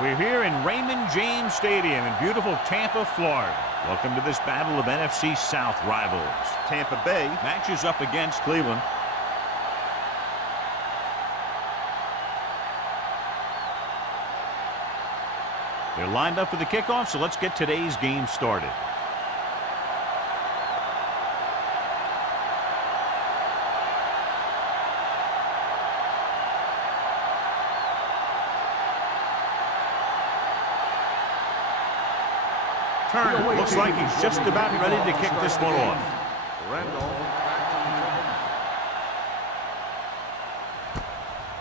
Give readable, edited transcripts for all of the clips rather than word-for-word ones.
We're here in Raymond James Stadium in beautiful Tampa, Florida. Welcome to this battle of NFC South rivals. Tampa Bay matches up against Cleveland. They're lined up for the kickoff, so let's get today's game started. Turner looks like he's just about ready to kick this one off.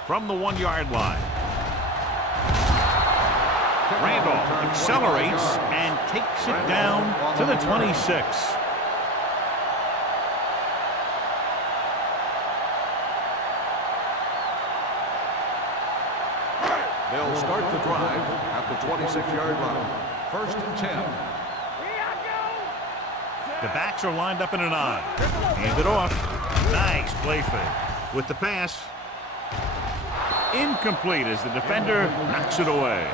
From the 1-yard line. Randolph accelerates and takes it down to the 26. They'll start the drive at the 26-yard line. 1st and 10. The backs are lined up in an I. Hand it off. Nice play fake. With the pass. Incomplete as the defender knocks it away.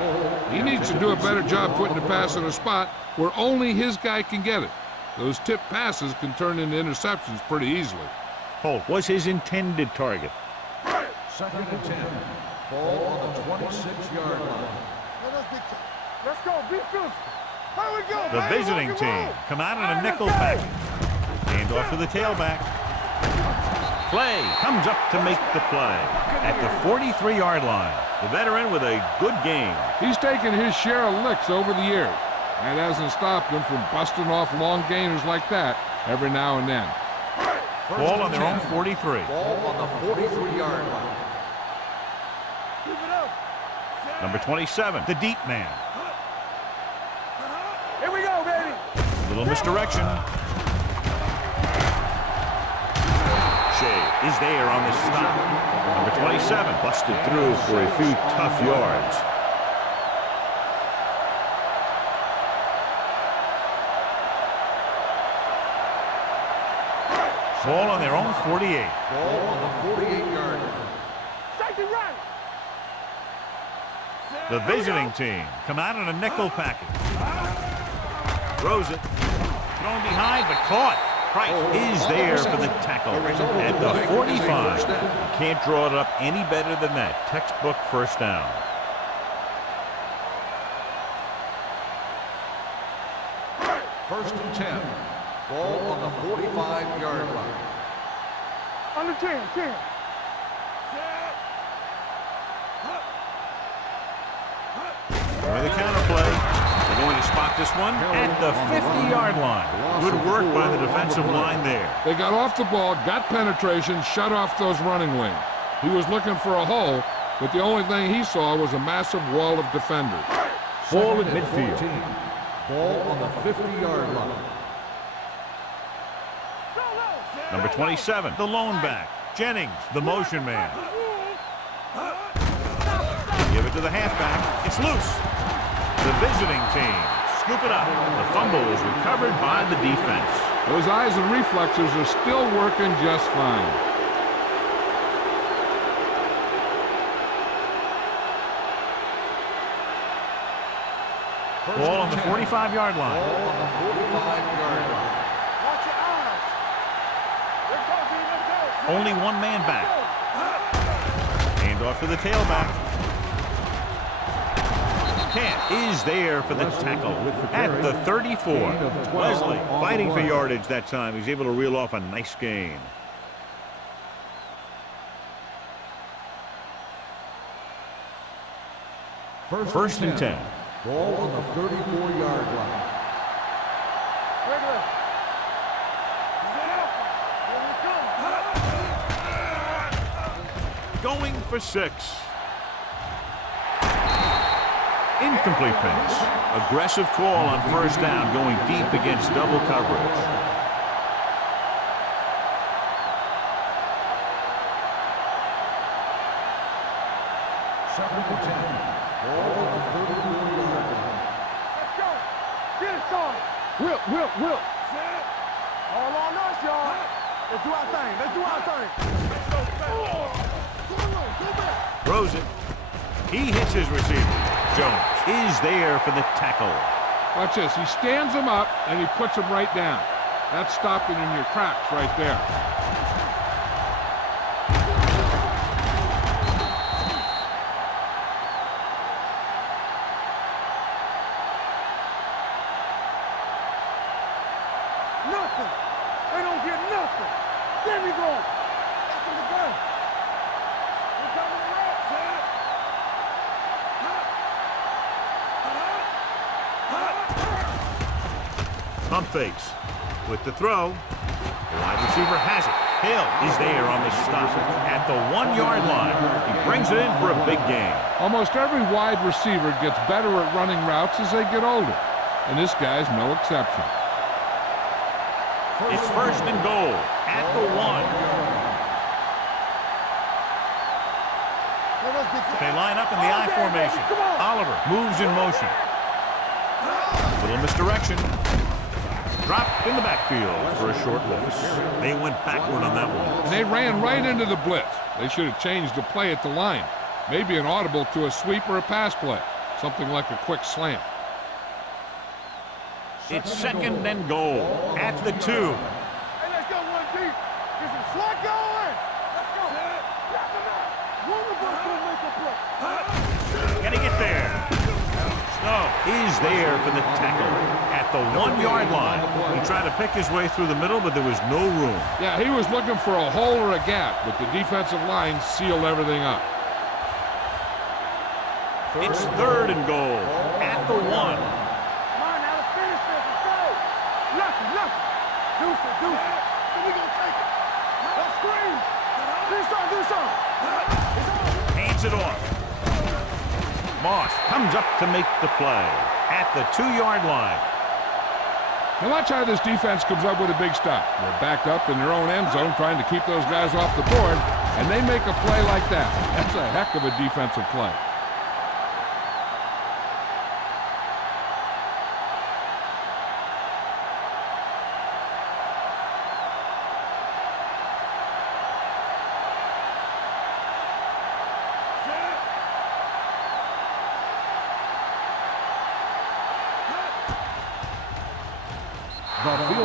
He needs to do a better job putting the pass in a spot where only his guy can get it. Those tip passes can turn into interceptions pretty easily. Holt was his intended target. 2nd and 10. Ball on the 26-yard line. Let's go, be physical. Here we go, the visiting team come out in a nickel package. Hand off to the tailback. Clay comes up to make the play at the 43-yard line. The veteran with a good game. He's taken his share of licks over the years. That hasn't stopped him from busting off long gainers like that every now and then. Ball on their own 43. Ball on the 43-yard line. Number 27, the deep man. Here we go, baby. Little misdirection. Shea is there on the stop. Number 27 busted through for a few tough yards. Ball on their own 48. Ball on the 48-yard line. Safety right. The visiting team come out in a nickel package. Throws it. Thrown behind, but caught. Price is there for the tackle at the 45. You can't draw it up any better than that. Textbook first down. First and 10. Ball on the 45-yard line. Under 10. With the counter play, they're going to spot this one at the 50-yard line. Good work by the defensive line there. They got off the ball, got penetration, shut off those running lanes. He was looking for a hole, but the only thing he saw was a massive wall of defenders. Ball at midfield. Ball on the 50-yard line. Number 27, the lone back. Jennings, the motion man. Give it to the halfback. It's loose. The visiting team scoop it up. The fumble is recovered by the defense. Those eyes and reflexes are still working just fine. Ball on the 45-yard line. Ball on the 45-yard line. Watch your eyes. Let's go, B. Let's go. Only one man back. Hand off to the tailback. Camp is there for the tackle at the 34. Wesley fighting for yardage that time. He's able to reel off a nice gain. First and 10. Ball on the 34-yard line. Going for 6. Incomplete pass. Aggressive call on first down, going deep against double coverage. Second and 10. Ball on the 34-yard line. Let's go. Get it started. Whip. All on us, y'all. Let's do our thing. Let's do our thing. Let's go. Throws it. He hits his receiver. Jones is there for the tackle. Watch this. He stands him up, and he puts him right down. That's stopping in your tracks right there. Nothing. They don't get nothing. There we go. Back in the gun. We're coming around, son. Pump fakes. With the throw, the wide receiver has it. Hill is there on the stop at the 1-yard line. He brings it in for a big gain. Almost every wide receiver gets better at running routes as they get older, and this guy's no exception. It's first and goal at the 1. They line up in the I formation. Oliver moves in motion. Little misdirection. Dropped in the backfield for a short loss. They went backward on that one. And they ran right into the blitz. They should have changed the play at the line. Maybe an audible to a sweep or a pass play. Something like a quick slant. It's second and goal at the 2. Hey, let's go one deep. Get some slot going. Let's go. Wrap him up. Wonderful to make a play. Can he get there? Snow is there for the tackle at the 1-yard line. He tried to pick his way through the middle, but there was no room. Yeah, he was looking for a hole or a gap, but the defensive line sealed everything up. It's third and goal at the 1. Come on, now let's finish this. Let's go. Nothing. Deuce it. Then we gonna take it. Let's scream. Do something. Hands it off. Moss comes up to make the play at the 2-yard line. Now watch how this defense comes up with a big stop. They're backed up in their own end zone trying to keep those guys off the board, and they make a play like that. That's a heck of a defensive play.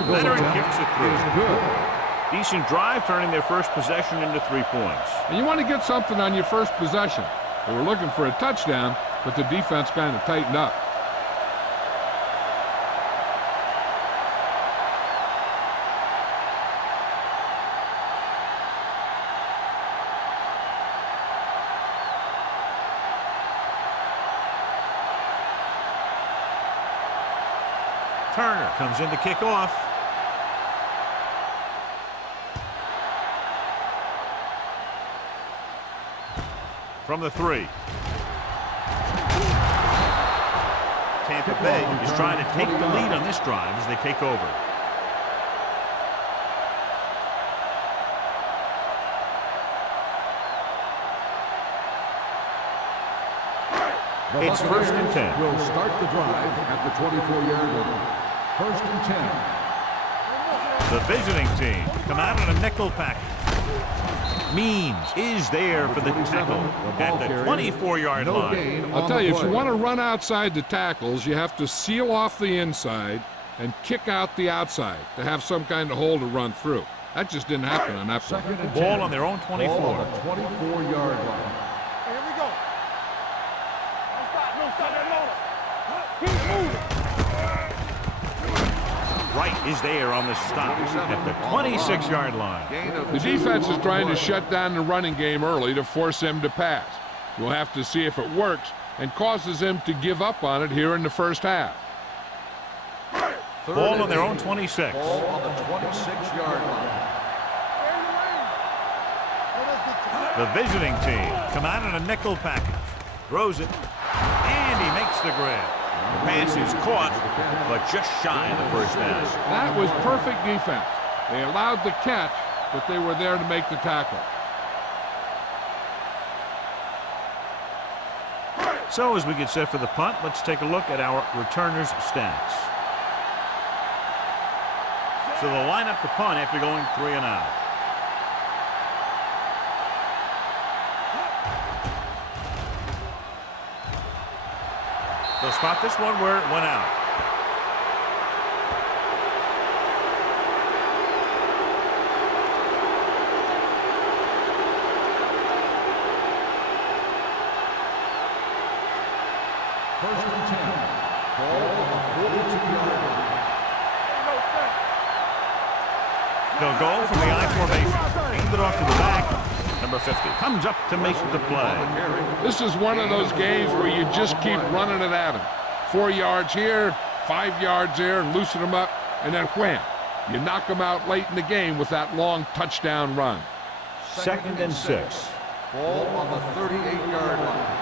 Leonard kicks it through. Good. Decent drive, turning their first possession into 3 points. And you want to get something on your first possession. They were looking for a touchdown, but the defense kind of tightened up. Turner comes in to kick off. From the 3. Tampa Bay is trying to take the lead on this drive as they take over. It's first and 10. Will start the drive at the 24-yard line. First and 10. The visiting team come out in a nickel package. Means is there for the tackle at the 24-yard line. I'll tell you, if you want to run outside the tackles, you have to seal off the inside and kick out the outside to have some kind of hole to run through. That just didn't happen on that play. Ball on their own 24. Ball on the 24-yard line. Here we go. No stop that motor. Keep moving. Wright is there on the stop at the 26-yard line. The defense is trying to shut down the running game early to force him to pass. We'll have to see if it works and causes him to give up on it here in the first half. Ball on their own 26. Ball on the 26-yard line. The visiting team come out in a nickel package. Throws it, and he makes the grab. The pass is caught, but just shy of the first down. That was perfect defense. They allowed the catch, but they were there to make the tackle. So as we get set for the punt, let's take a look at our returners' stats. So they'll line up the punt after going 3 and out. They'll spot this one where it went out. First and 10. Ball on the 42-yard line. They'll go from the I formation. Hand it off to the back. Number 50 comes up to make the play. This is one of those games where you just keep running it at them. 4 yards here, 5 yards there, and loosen them up, and then wham. You knock them out late in the game with that long touchdown run. Second and 6. Ball on the 38-yard line.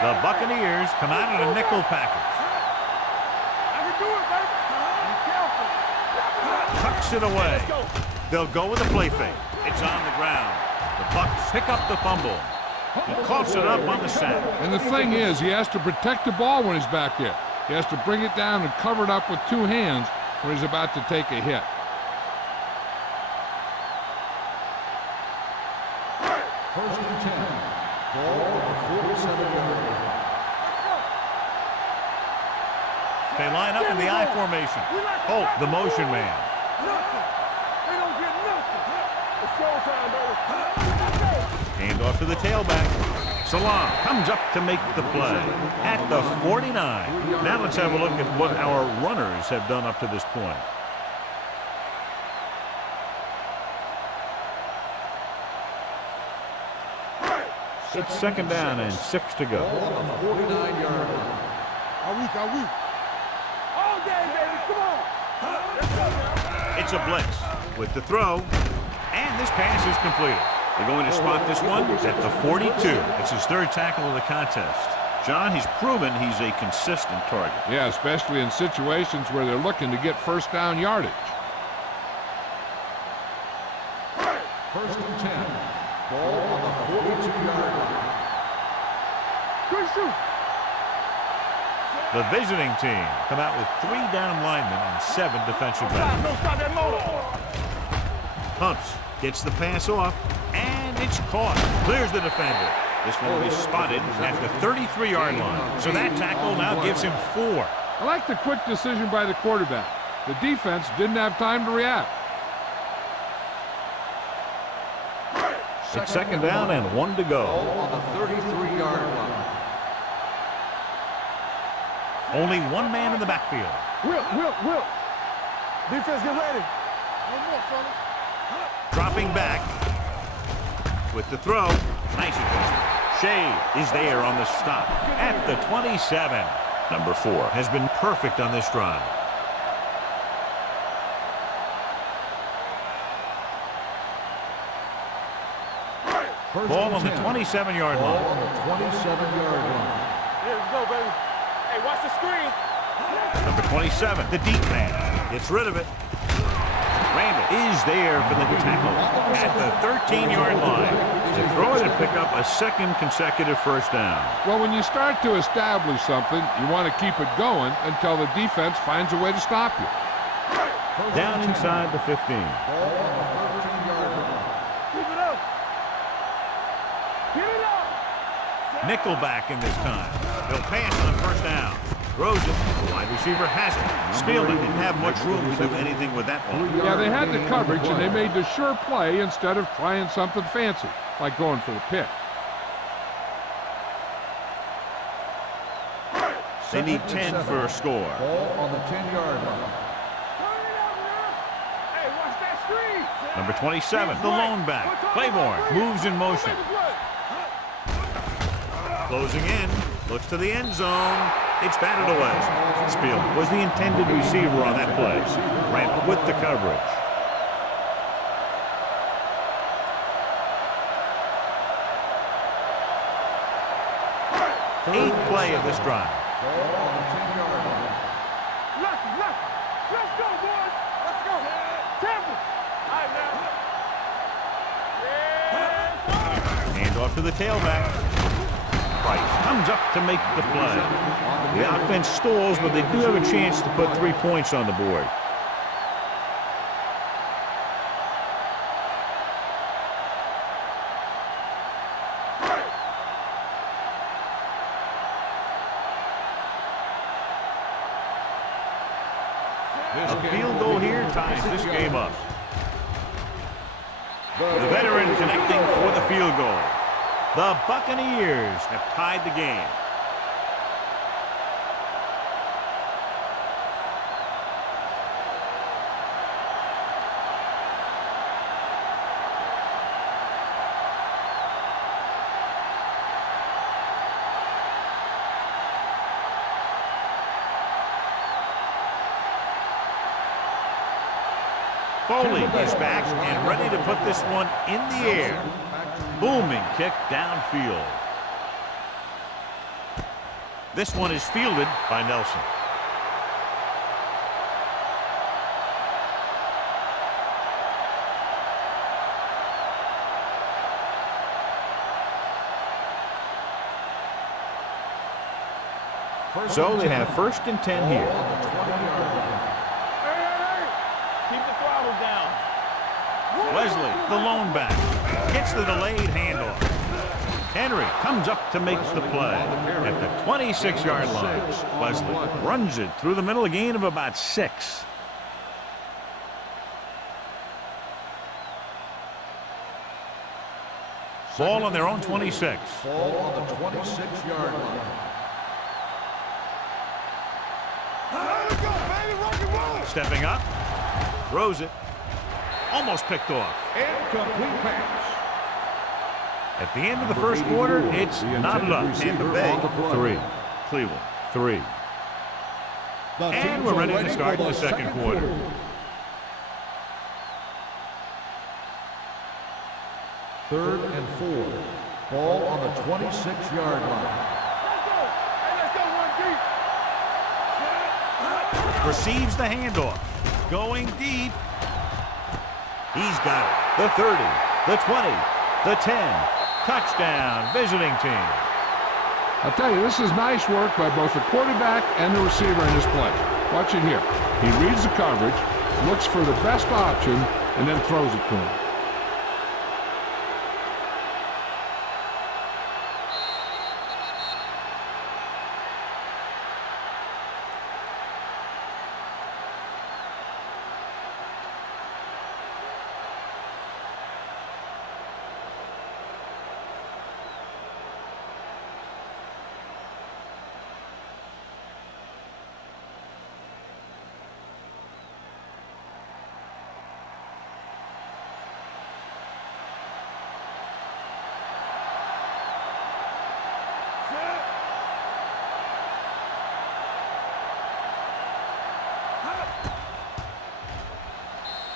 The Buccaneers come out in a nickel package. Tucks it away. They'll go with a play fake. It's on the ground. The Bucs pick up the fumble. He coughs it up on the sack. And the thing is, he has to protect the ball when he's back there. He has to bring it down and cover it up with 2 hands when he's about to take a hit. First and 10. Ball on the 47-yard line. They line up in the I formation. Holt, the motion man. They don't get nothing. It's showtime, baby. Hand off to the tailback. Salam comes up to make the play at the 49. Now let's have a look at what our runners have done up to this point. It's second down and 6 to go. Ball on the 49-yard line. Are we? All day, baby. Come on. Let's go now. It's a blitz with the throw, and this pass is completed. They're going to spot this one at the 42. It's his 3rd tackle of the contest. John, he's proven he's a consistent target. Yeah, especially in situations where they're looking to get first down yardage. First and 10. Ball on the 42-yard line. Good shoot. The visiting team come out with 3 down linemen and 7 defensive backs. No, stop that motor. Humps gets the pass off, and it's caught. Clears the defender. This one will be spotted at the 33-yard line. So that tackle now gives him 4. I like the quick decision by the quarterback. The defense didn't have time to react. It's second down and 1 to go. Ball on the 33-yard line. Only 1 man in the backfield. Will. Defense, get ready. One more, fellas. Dropping back with the throw. Nice adjustment. Shea is there on the stop at the 27. Number 4 has been perfect on this drive. Ball on the 27-yard Ball line. on the 27-yard line. Here we go, baby. Hey, watch the screen. Number 27, the deep man, gets rid of it. Randall is there for the tackle at the 13-yard line to throw it and pick up a 2nd consecutive first down. Well, when you start to establish something, you want to keep it going until the defense finds a way to stop you. Down inside the 15. Ball on the 13-yard line. Keep it up. Get it up. Nickelback in this time. They'll pass on first down. Throws it. The wide receiver has it. Spielman didn't have much room to do anything with that one. Yeah, they had the coverage, and they made the sure play instead of trying something fancy, like going for the pick. They need 10 for a score. Ball on the 10-yard line. Turn it up now. Hey, watch that screen. Number 27, the lone back. Claiborne moves in motion. Closing in. Looks to the end zone. It's batted away. Spielman was the intended receiver on that play. Randall with the coverage. Eighth play of this drive. Ball on the 10-yard line. Lucky. Let's go, boys. Let's go. Temple. All right, now. Hand off to the tailback. Price comes up to make the play. The offense stalls, but they do have a chance to put 3 points on the board. field goal here ties this game up. The veteran connecting for the field goal. The Buccaneers have tied the game. Foley is back and ready to put this one in the air. Booming kick downfield. This one is fielded by Nelson. So they have 1st and 10 here. Wesley, the lone back, gets the delayed handoff. Henry comes up to make the play at the 26-yard line. Wesley runs it through the middle, a gain of about 6. Ball on their own 26. Ball on the 26-yard line. Stepping up, throws it. Almost picked off. Incomplete pass. At the end of the first quarter, it's not enough. Tampa Bay, 3. Cleveland, 3. And we're ready to start the second quarter. Third and 4. Ball on the 26-yard line. Receives the handoff. Going deep. He's got it. The 30, the 20, the 10. Touchdown, visiting team. I'll tell you, this is nice work by both the quarterback and the receiver in this play. Watch it here. He reads the coverage, looks for the best option, and then throws it to him.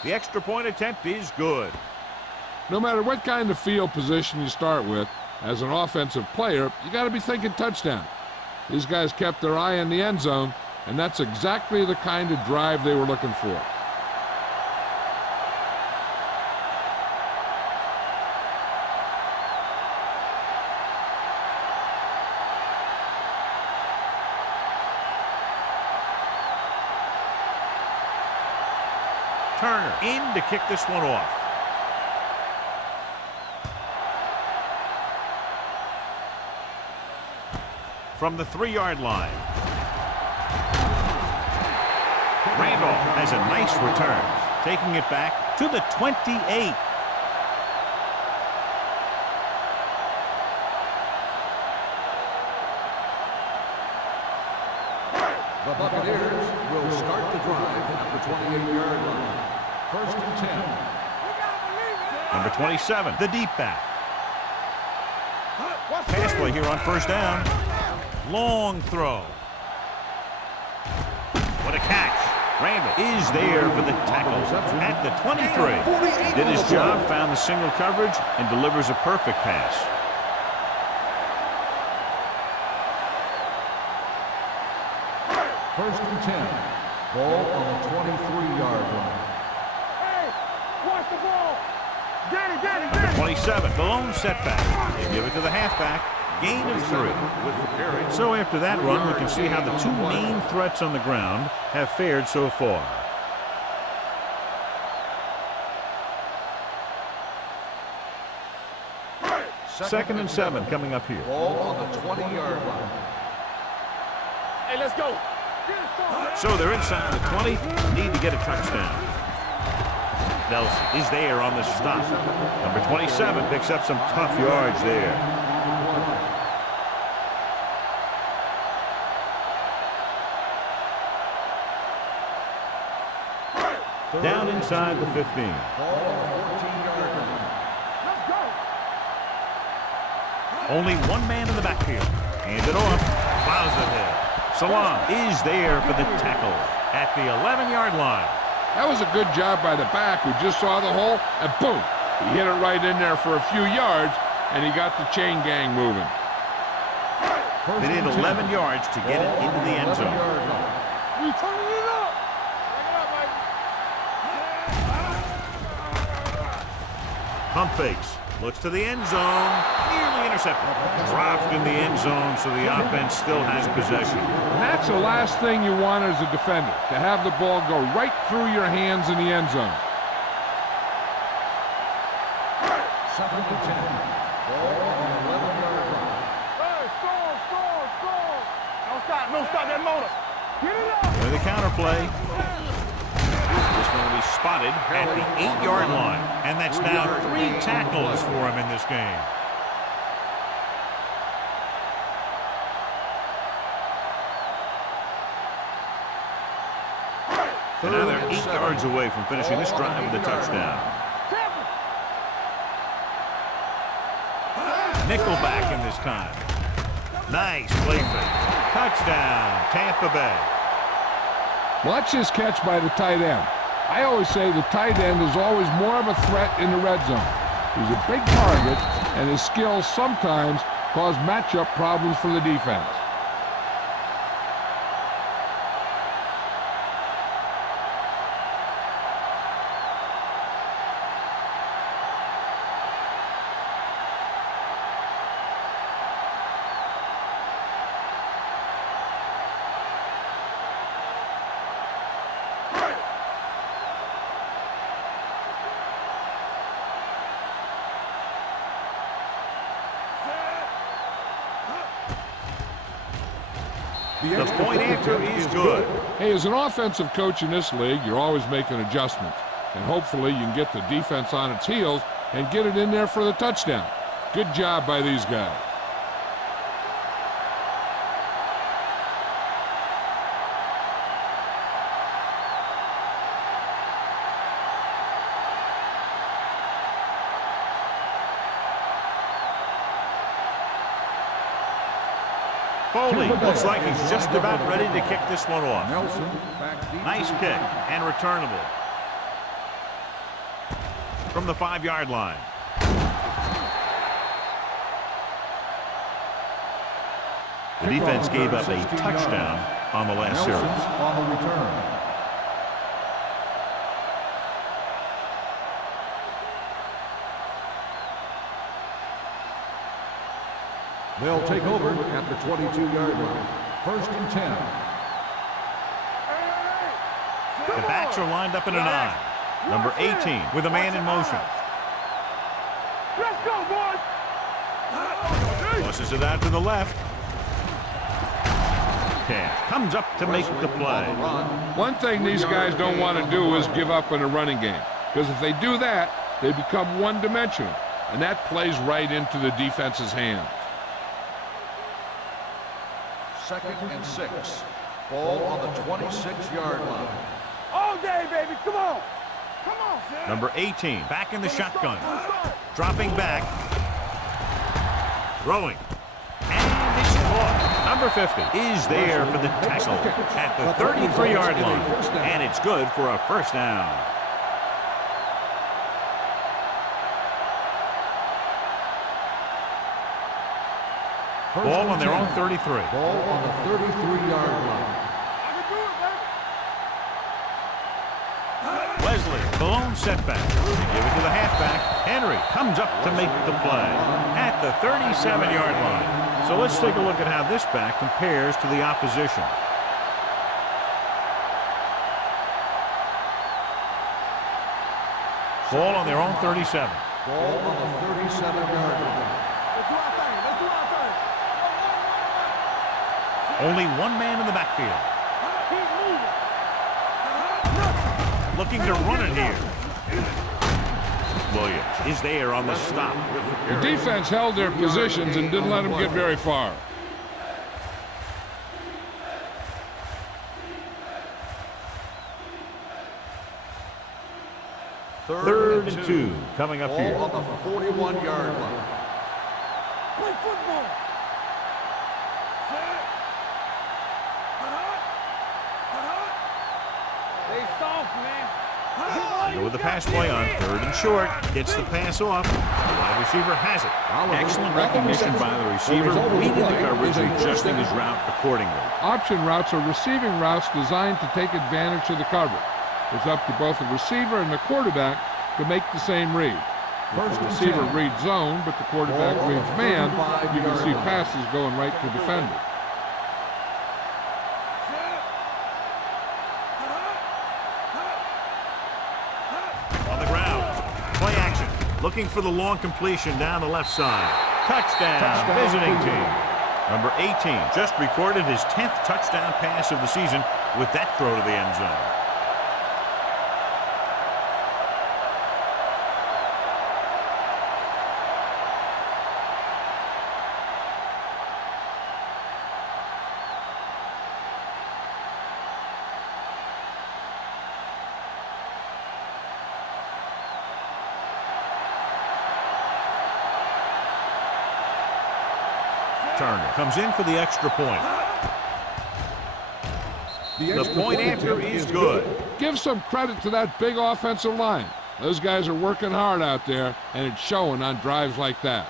The extra point attempt is good. No matter what kind of field position you start with, as an offensive player, you got to be thinking touchdown. These guys kept their eye on the end zone, and that's exactly the kind of drive they were looking for. Turner in to kick this one off. From the 3-yard line. Randolph has a nice return, taking it back to the 28. The Buccaneers will start the drive at the 28-yard line. 1st and 10. Number 27, the deep back. Pass play here on 1st down. Long throw. What a catch. Randall is there for the tackle at the 23. Did his job, found the single coverage, and delivers a perfect pass. First and 10. Ball on the 23-yard line. Hey, watch the ball. Get it, get it, Number get it. 27, the lone setback. They give it to the halfback. Gain of 3. With the carry. So after that run, we can see how the two main threats on the ground have fared so far. Second and 7 coming up here. Ball on the 20-yard line. Hey, let's go. So they're inside the 20. Need to get a touchdown. Nelson is there on the stop. Number 27 picks up some tough yards there. Down inside the 15. Only one man in the backfield. Hand it off. Plows ahead. Salon is there for the tackle at the 11-yard line. That was a good job by the back who just saw the hole, and boom, he hit it right in there for a few yards, and he got the chain gang moving. They need 11 yards to get it into the end zone. We turning it up. Pump fakes. Looks to the end zone. Nearly intercepted. Dropped in the end zone, so the offense still has possession. And that's the last thing you want as a defender, to have the ball go right through your hands in the end zone. 2nd and 10. Ball on the 11-yard line. Hey, score. No stop that motor. Get it up. With the counter play. This one will be spotted at the 8-yard line. And that's now 3 tackles for him in this game. And now they're 8 yards away from finishing this drive with a touchdown. Nickelback in this time. Nice play fake. Touchdown, Tampa Bay. Watch this catch by the tight end. I always say the tight end is always more of a threat in the red zone. He's a big target, and his skills sometimes cause matchup problems for the defense. The point after is good. Hey, as an offensive coach in this league, you're always making adjustments. And hopefully you can get the defense on its heels and get it in there for the touchdown. Good job by these guys. Foley looks like he's just about ready to kick this one off. Nelson back deep. Nice kick and returnable. From the 5-yard line. The defense gave up a touchdown on the last series. Nelson on the return. They'll take over at the 22-yard line. 1st and 10. The backs are lined up in a 9. Number 18 with a man in motion. Let's go, boys. Tosses it out to the left. Cash comes up to make the play. One thing these guys don't want to do is give up in a running game. Because if they do that, they become one-dimensional. And that plays right into the defense's hands. 2nd and 6. Ball on the 26-yard line. All day, baby. Come on. Come on, Sam. Number 18 back in the shotgun. Dropping back. Throwing. And it's caught. Number 50 is there for the tackle at the 33-yard line. And it's good for a first down. Ball on their own 33. Ball on the 33-yard line. I can do it, baby. Leslie, the lone setback. They give it to the halfback. Henry comes up to make the play at the 37-yard line. So let's take a look at how this back compares to the opposition. Ball on their own 37. Ball on the 37-yard line. Let's do our thing. Let's do our thing. Only one man in the backfield. looking to run it here. Williams is there on the stop. The defense held their positions and didn't let them get very far. Third and 2 coming up here. On the 41-yard line. Play football. Stay soft, man. Go with the pass play on 3rd and short. Gets the pass off. The wide receiver has it. Excellent recognition by the receiver, reading the coverage and adjusting his route accordingly. Option routes are receiving routes designed to take advantage of the coverage. It's up to both the receiver and the quarterback to make the same read. If the receiver reads zone, but the quarterback reads man, you can see passes going right to defender. On the ground. Play action. Looking for the long completion down the left side. Touchdown, visiting team. Number 18 just recorded his 10th touchdown pass of the season with that throw to the end zone. Turner comes in for the extra point. The point after is good. Give some credit to that big offensive line. Those guys are working hard out there, and it's showing on drives like that.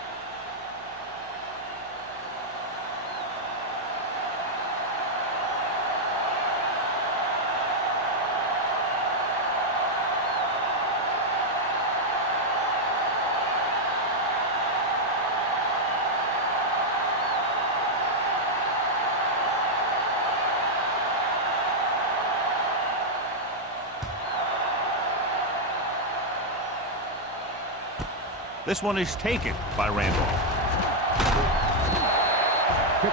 This one is taken by Randolph.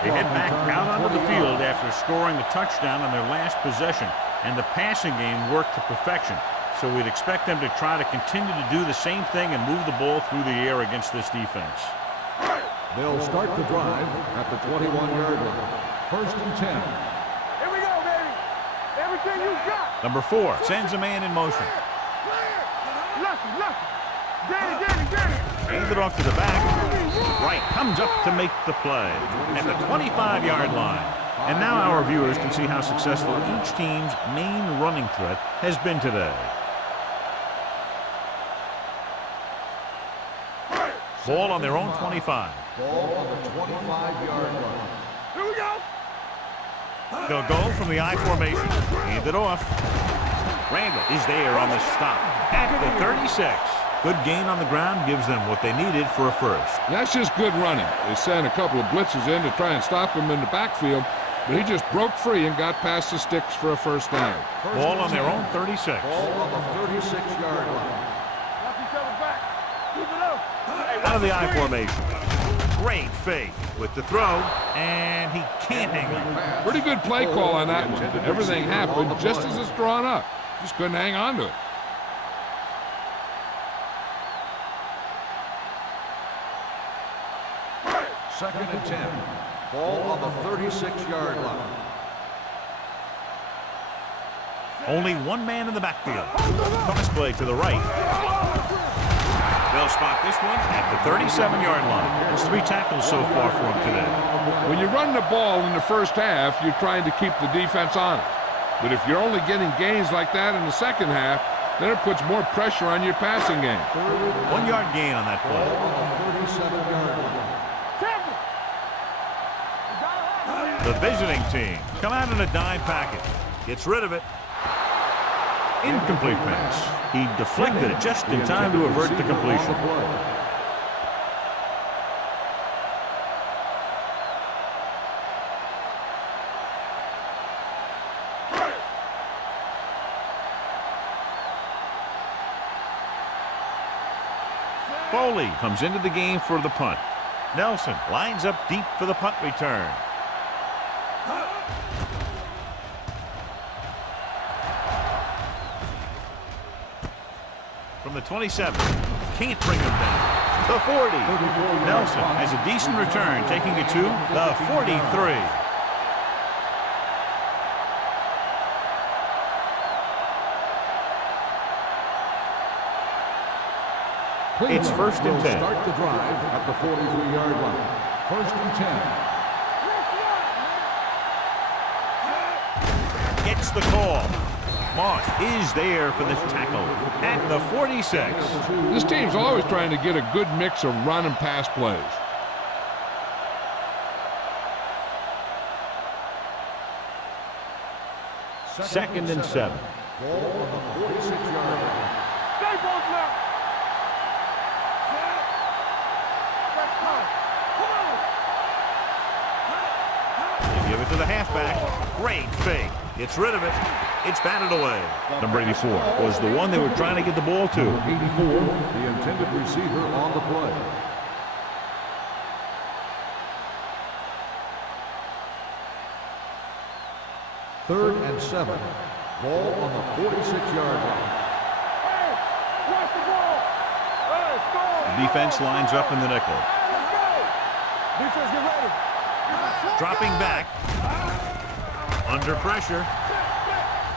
They head back out onto the field after scoring a touchdown on their last possession, and the passing game worked to perfection. So we'd expect them to try to continue to do the same thing and move the ball through the air against this defense. They'll start the drive at the 21-yard line. 1st and 10. Here we go, baby. Everything you got. Number 4 sends a man in motion. Lucky. Get it. Hands it off to the back. Wright comes up to make the play at the 25-yard line. And now our viewers can see how successful each team's main running threat has been today. Ball on their own 25. Ball on the 25-yard line. Here we go. They'll go from the I formation. Hand it off. Randall is there on the stop at the 36. Good gain on the ground gives them what they needed for a first. That's just good running. They sent a couple of blitzes in to try and stop him in the backfield, but he just broke free and got past the sticks for a first down. Ball on their own 36. Ball on the 36-yard line. Watch each other back. Keep it up. Out of the I formation. Great fake with the throw, and he can't hang on. Pretty good play call on that one. Everything happened just as it's drawn up. Just couldn't hang on to it. Second and 10. Ball on the 36-yard line. Only one man in the backfield. Pass play to the right. They'll spot this one at the 37-yard line. There's 3 tackles so far for him today. When you run the ball in the first half, you're trying to keep the defense on it. But if you're only getting gains like that in the second half, then it puts more pressure on your passing game. 1 yard gain on that play. Ball on the 37-yard line. The visiting team come out in a dime package. Gets rid of it. Incomplete pass. He deflected it just in time to avert the completion. Foley comes into the game for the punt. Nelson lines up deep for the punt return. from the 27. Can't bring him down. The 40. Nelson has a decent return, taking it to the 43. It's first and 10. Start the drive at the 43-yard line. First and 10. Gets the call. Moss is there for the tackle at the 46. This team's always trying to get a good mix of run and pass plays. Second and 7. Ball on the 46-yard line. Stay both left. They give it to the halfback. Great fake. Gets rid of it. It's batted away. Number 84 was the one they were trying to get the ball to. 84, the intended receiver on the play. Third and 7. Ball on the 46-yard line. Hey, watch the ball. Hey, score. The defense lines up in the nickel. Let's go. Defense, get ready. Dropping back. Under pressure.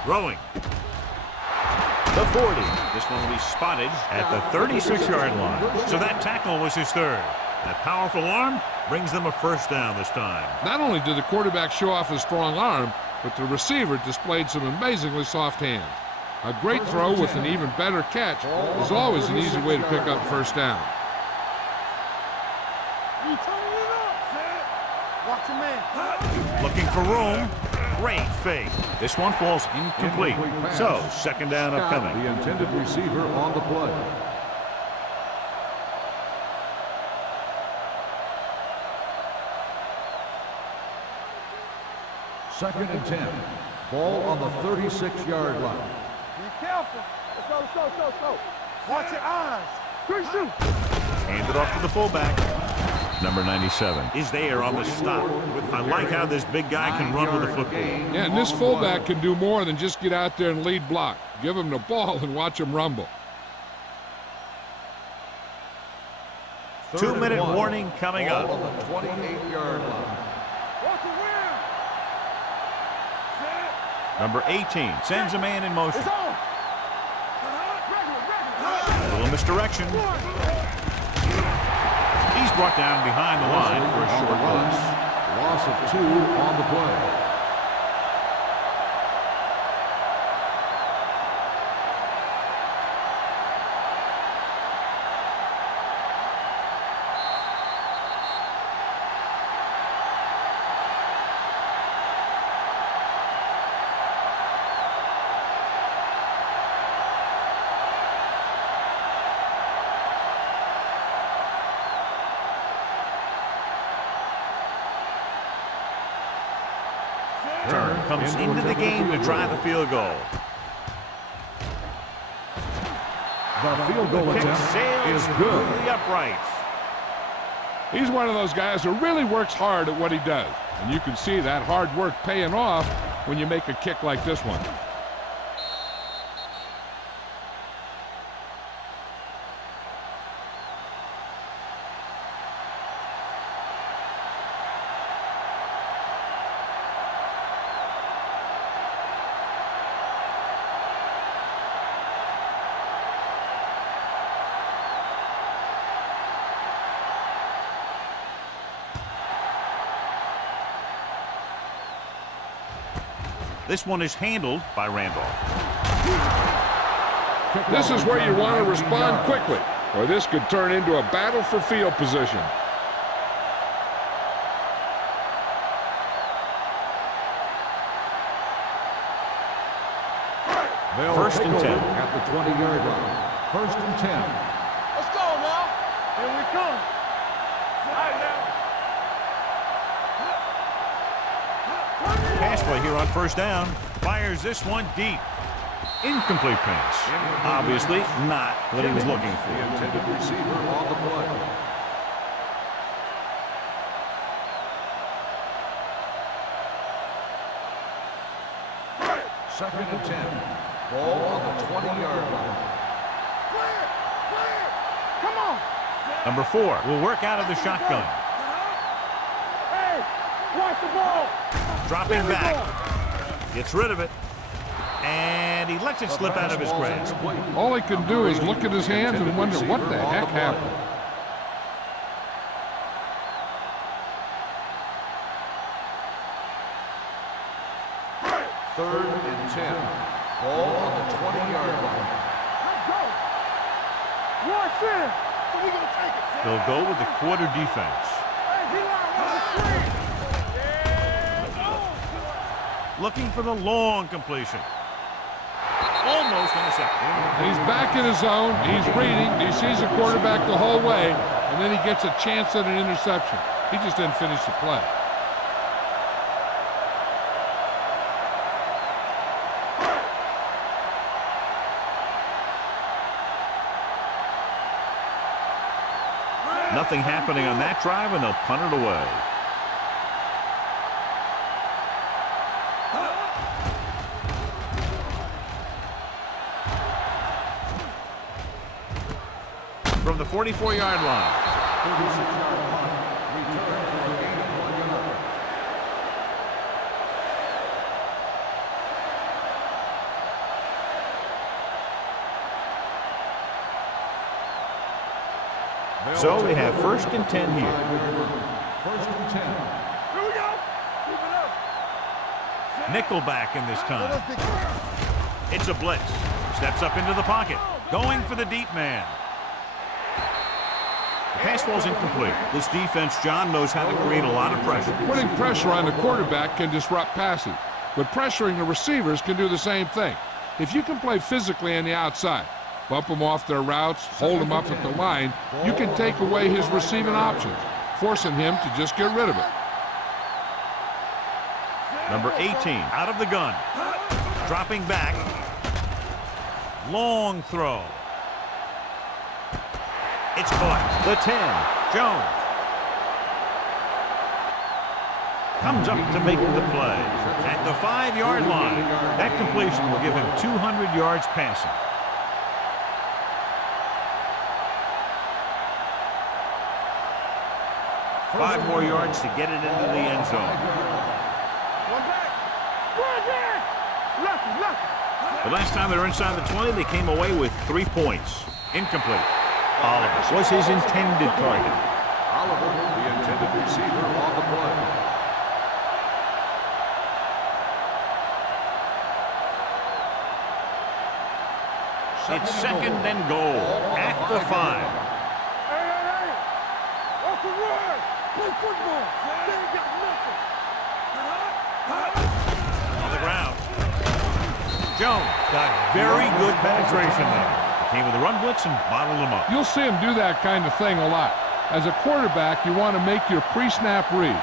Throwing. The 40. This one will be spotted at the 36-yard line. So that tackle was his third. That powerful arm brings them a first down this time. Not only did the quarterback show off his strong arm, but the receiver displayed some amazingly soft hands. A great throw with an even better catch is always an easy way to pick up first down. You turning it up. Watch your man. Looking for room. Great fake. This one falls incomplete. So, second down upcoming. The intended receiver on the play. Second and 10. Ball on the 36-yard line. Be careful. Let's go, let's go, let's go, let's go. Watch your eyes. Good shoot. Hand it off to the fullback. Number 97 is there on the stop. I like how this big guy can run with the football. Yeah, and this fullback can do more than just get out there and lead block. Give him the ball and watch him rumble. 2-minute warning coming up. On the 28-yard line. Watch the rim. Number 18 sends a man in motion. It's on. A little misdirection. He's brought down behind the line for a short pass. Loss of 2 on the play. Turn comes into the game to drive a field goal. The field goal Kick attempt sails is through good. the uprights. He's one of those guys who really works hard at what he does. And you can see that hard work paying off when you make a kick like this one. This one is handled by Randolph. This is where you want to respond quickly, or this could turn into a battle for field position. First and 10. At the 20-yard line. First and 10. Let's go now. Here we come. All right, now. Pass play here on first down. Fires this one deep. Incomplete pass. Obviously not what he was looking The for. intended receiver on the play. Second and 10. Ball on the 20-yard line. Clear. Number 4 will work out of the shotgun. Hey, watch the ball. Dropping back. Gets rid of it. And he lets it slip out of his grasp. All he can do is look at his hands and wonder what the heck happened. Third and 10. Ball on the 20-yard line. Let's go. Watch this. So we gonna take it. They'll go with the quarter defense. Hey, D-line, watch the screen. Looking for the long completion. Almost intercepted. He's back in his zone. He's reading. He sees the quarterback the whole way, and then he gets a chance at an interception. He just didn't finish the play. Nothing happening on that drive, and they'll punt it away. From the 44-yard line. 36-yard punt. Return for a gain of 1 yard. So they have 1st and 10 here. 1st and 10. Here we go. Keep it up. Nickelback in this time. It's a blitz. Steps up into the pocket. Going for the deep man. The pass ball's incomplete. This defense, John, knows how to create a lot of pressure. Putting pressure on the quarterback can disrupt passing, but pressuring the receivers can do the same thing. If you can play physically on the outside, bump them off their routes, hold them up at the line, you can take away his receiving options, forcing him to just get rid of it. Number 18, out of the gun. Dropping back. Long throw. It's caught. The 10, Jones. Comes up to make the play. At the 5-yard line. That completion will give him 200 yards passing. Five more yards to get it into the end zone. One back. One back. Lucky. The last time they were inside the 20, they came away with 3 points. Incomplete. Oliver was his intended target. Oliver, the intended receiver, on the play. It's 2nd and goal at the 5. Hey. Off the run. Play football. They ain't got nothing. On the ground. Jones got very good penetration there. Came with a run blitz and bottled him up. You'll see him do that kind of thing a lot. As a quarterback, you want to make your pre-snap read.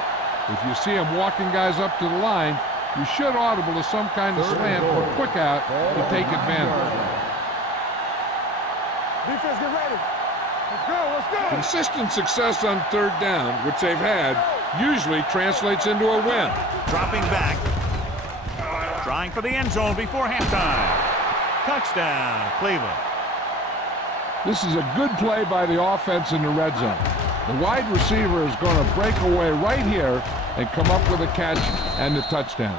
If you see him walking guys up to the line, you should audible to some kind of slant or quick out to take advantage. Defense, get ready. Let's go. Consistent success on 3rd down, which they've had, usually translates into a win. Dropping back. Trying for the end zone before halftime. Touchdown, Cleveland. This is a good play by the offense in the red zone. The wide receiver is going to break away right here and come up with a catch and the touchdown.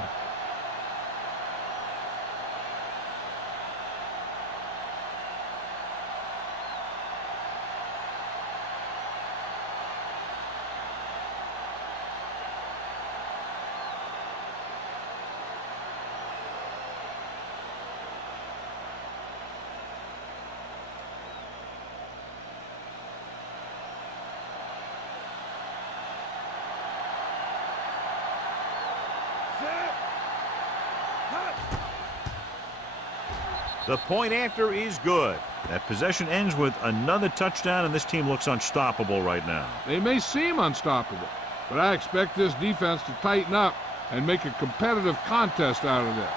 The point after is good. That possession ends with another touchdown, and this team looks unstoppable right now. They may seem unstoppable, but I expect this defense to tighten up and make a competitive contest out of this.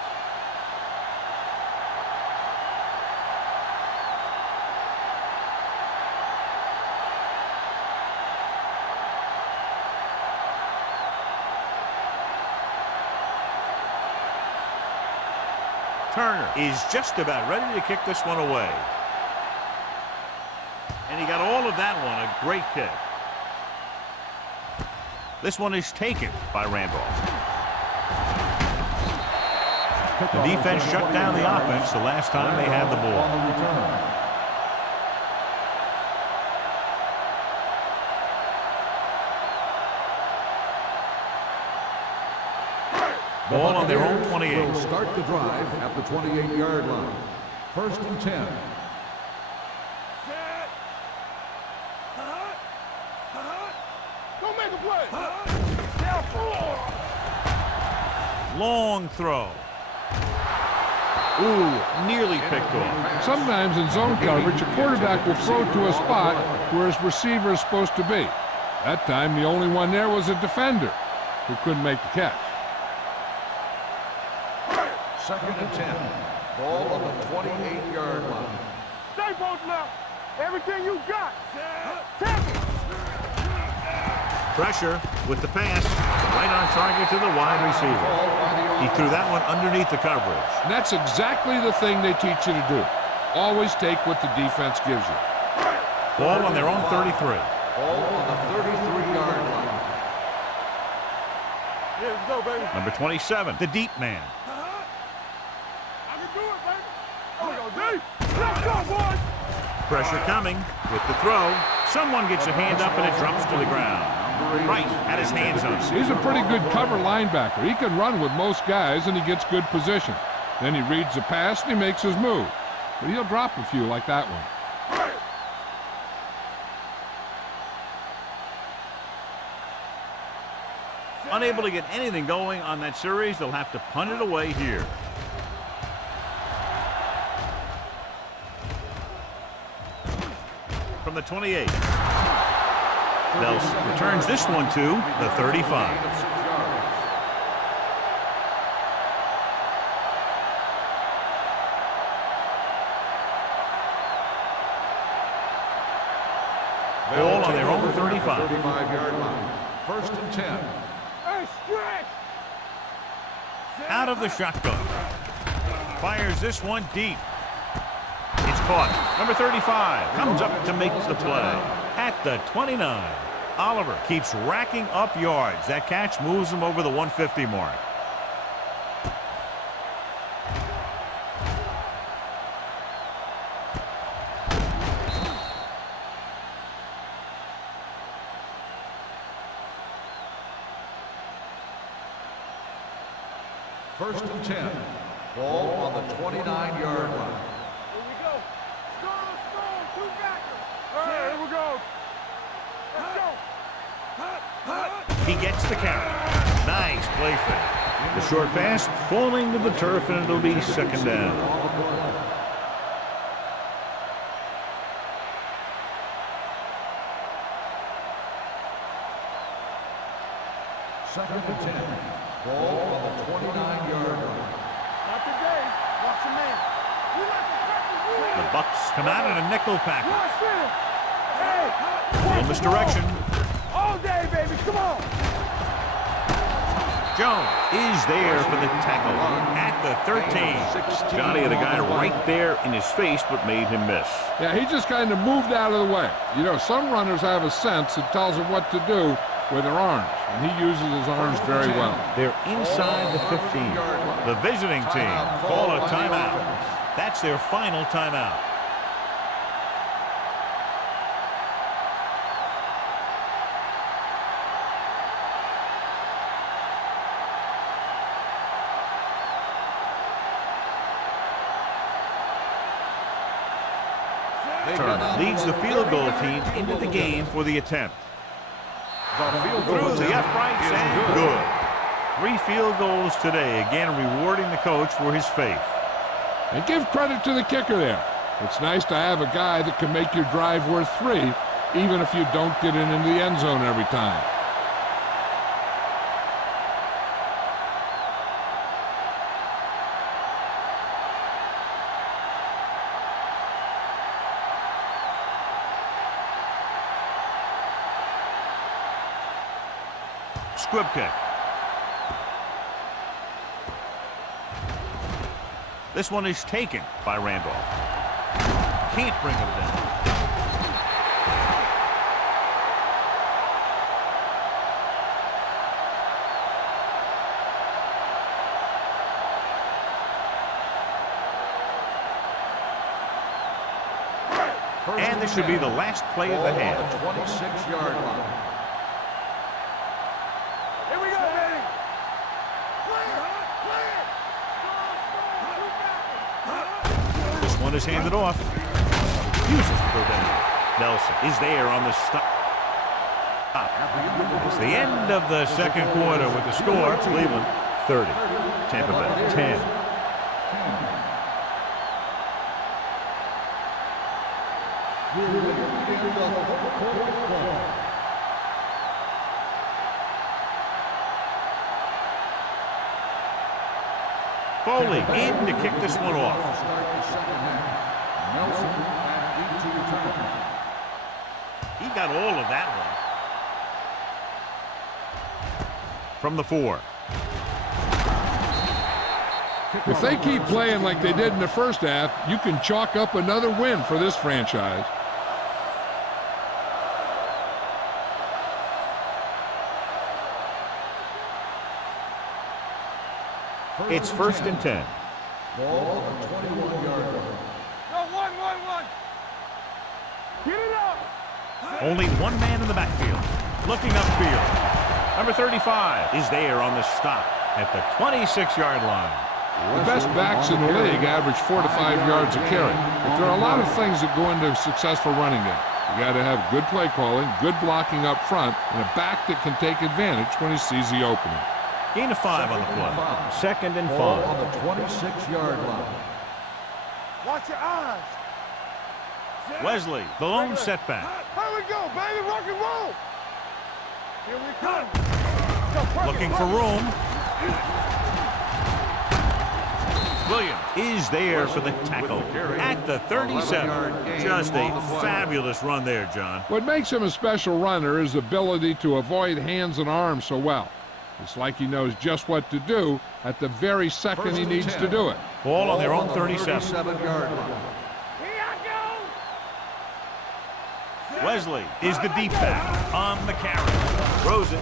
Turner is just about ready to kick this one away. And he got all of that one. A great kick. This one is taken by Randolph. The defense shut down the offense the last time they had the ball. Ball on their own 28. Will start the drive at the 28-yard line. 1st and 10. Don't make a play. Long throw. Ooh, nearly picked off. Sometimes in zone coverage, a quarterback will throw to a spot where his receiver is supposed to be. That time, the only one there was a defender who couldn't make the catch. 2nd and 10. Ball on the 28-yard line. Stay post left. Everything you got. Tackle. Pressure with the pass. Right on target to the wide receiver. He threw that one underneath the coverage. And that's exactly the thing they teach you to do. Always take what the defense gives you. Ball on their own 33. Ball on the 33-yard line. Yeah, let's go, baby. Number 27, the deep man. I can do it, baby. Oh, go deep. Let's go, boys. Pressure coming with the throw. Someone gets a hand up and it drops to the ground. Price had his hands on it. He's a pretty good cover linebacker. He can run with most guys, and he gets good position. Then he reads the pass, and he makes his move. But he'll drop a few like that one. Unable to get anything going on that series, they'll have to punt it away here. From the 28. Nelson returns this one to the 35. Ball on their own 35. 35-yard line. 1st and 10. Hey, stretch. Out of the shotgun. Fires this one deep. It's caught. Number 35 comes up to make the play. At the 29. Oliver keeps racking up yards. That catch moves him over the 150 mark. First and 10. Ball on the 29-yard line. Here we go. Strong, two backers. Here we go. Let's go. He gets the carry. Nice play fake. The short pass falling to the turf, and it'll be 2nd down. Second and 10. Ball on the 29-yard line. Not today. Watch your man. We like to practice rules. The Bucks come out in a nickel package. Watch this. Hey. Little misdirection. All day, baby. Come on. Jones is there for the tackle at the 13. Johnny had a guy right there in his face, but made him miss. Yeah, he just kind of moved out of the way. You know, some runners have a sense that tells them what to do with their arms, and he uses his arms very well. They're inside the 15. The visiting team call a timeout. That's their final timeout. Turner leads the field goal team into the game for the attempt. Through the uprights and good. 3 field goals today, again rewarding the coach for his faith. And give credit to the kicker there. It's nice to have a guy that can make your drive worth 3, even if you don't get it into the end zone every time. Squib kick. This one is taken by Randolph. Can't bring him down. And this should be the last play of the half. The 26-yard line. Here we go, baby. Clear. This one is handed off. Uses to go down. Nelson is there on the stop. It's the end of the second quarter with the score. Cleveland 30. Tampa Bay 10. Foley in to kick this one off. Start the second half. Nelson at 8 to return. He got all of that one. From the 4. If they keep playing like they did in the first half, you can chalk up another win for this franchise. It's 1st and 10. Ball at the 21-yard line. Go, one. Get it up. Only one man in the backfield. Looking upfield. Number 35 is there on the stop at the 26-yard line. The best backs in the league average 4 to 5 yards a carry. But there are a lot of things that go into a successful running game. You got to have good play calling, good blocking up front, and a back that can take advantage when he sees the opening. Gain of 5 on the play. 2nd and 5. Ball on the 26-yard line. Watch your eyes. Wesley, the lone setback. Here we go, baby. Rock and roll. Here we come. Looking for room. Williams is there for the tackle at the 37. Just a fabulous run there, John. What makes him a special runner is the ability to avoid hands and arms so well. It's like he knows just what to do at the very second he needs to do it. Ball on their own 37. 37-yard line. Here I go. Wesley is the deep back on the carry. Throws it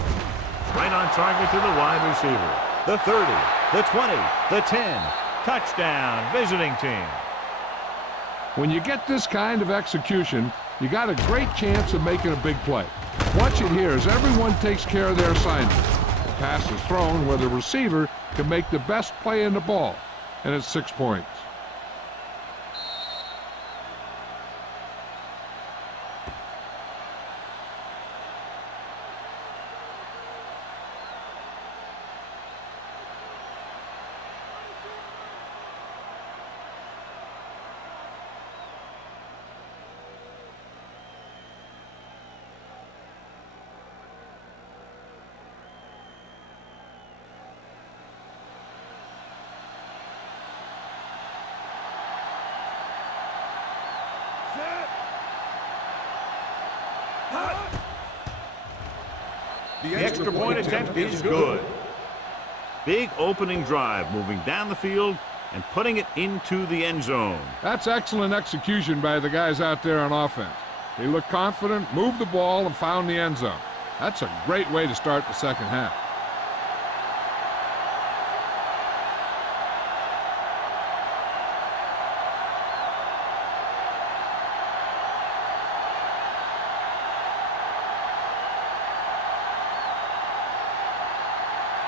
right on target to the wide receiver. The 30, the 20, the 10. Touchdown, visiting team. When you get this kind of execution, you got a great chance of making a big play. Watch it here as everyone takes care of their assignment. The pass is thrown where the receiver can make the best play in the ball, and it's 6 points. The extra point attempt is good. Big opening drive, moving down the field and putting it into the end zone. That's excellent execution by the guys out there on offense. They looked confident, moved the ball, and found the end zone. That's a great way to start the second half.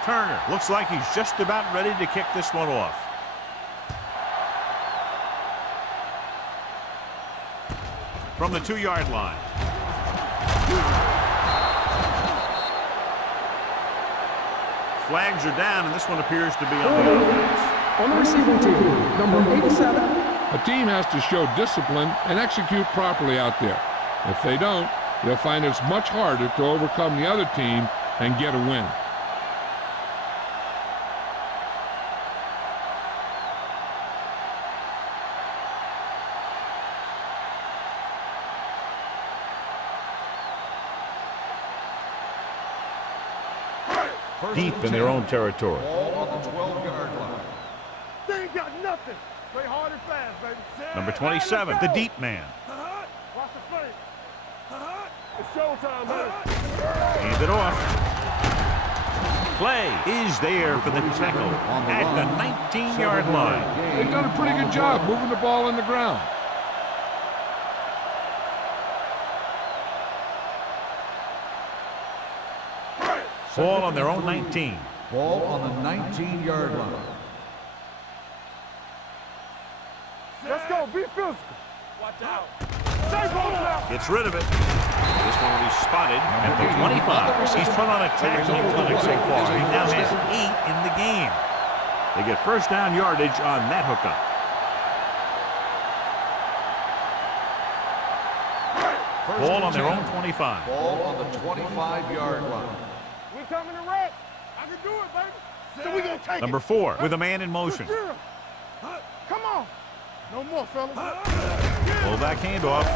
Turner looks like he's just about ready to kick this one off. From the 2-yard line. Flags are down, and this one appears to be on the offense. On the receiving team, number 87. A team has to show discipline and execute properly out there. If they don't, they'll find it's much harder to overcome the other team and get a win. Deep in their own territory. Ball on the 12-yard line. They ain't got nothing. Play hard and fast, baby. Number 27, the deep man. Watch the play. It's showtime, man. Hand it off. Play is there for the tackle at the 19-yard line. They've done a pretty good job moving the ball in the ground. Ball on their own 19. Ball on the 19-yard line. Let's go. Be physical. Watch out. Stay close now. Gets rid of it. This one will be spotted at the 25. He's put on a tackling clinic so far. He now has 8 in the game. They get first down yardage on that hookup. Ball on their own 25. Ball on the 25-yard line. We coming to wreck. I can do it, baby. So we gonna take Number 4 with a man in motion. Come on. No more, fellas. Fullback handoff.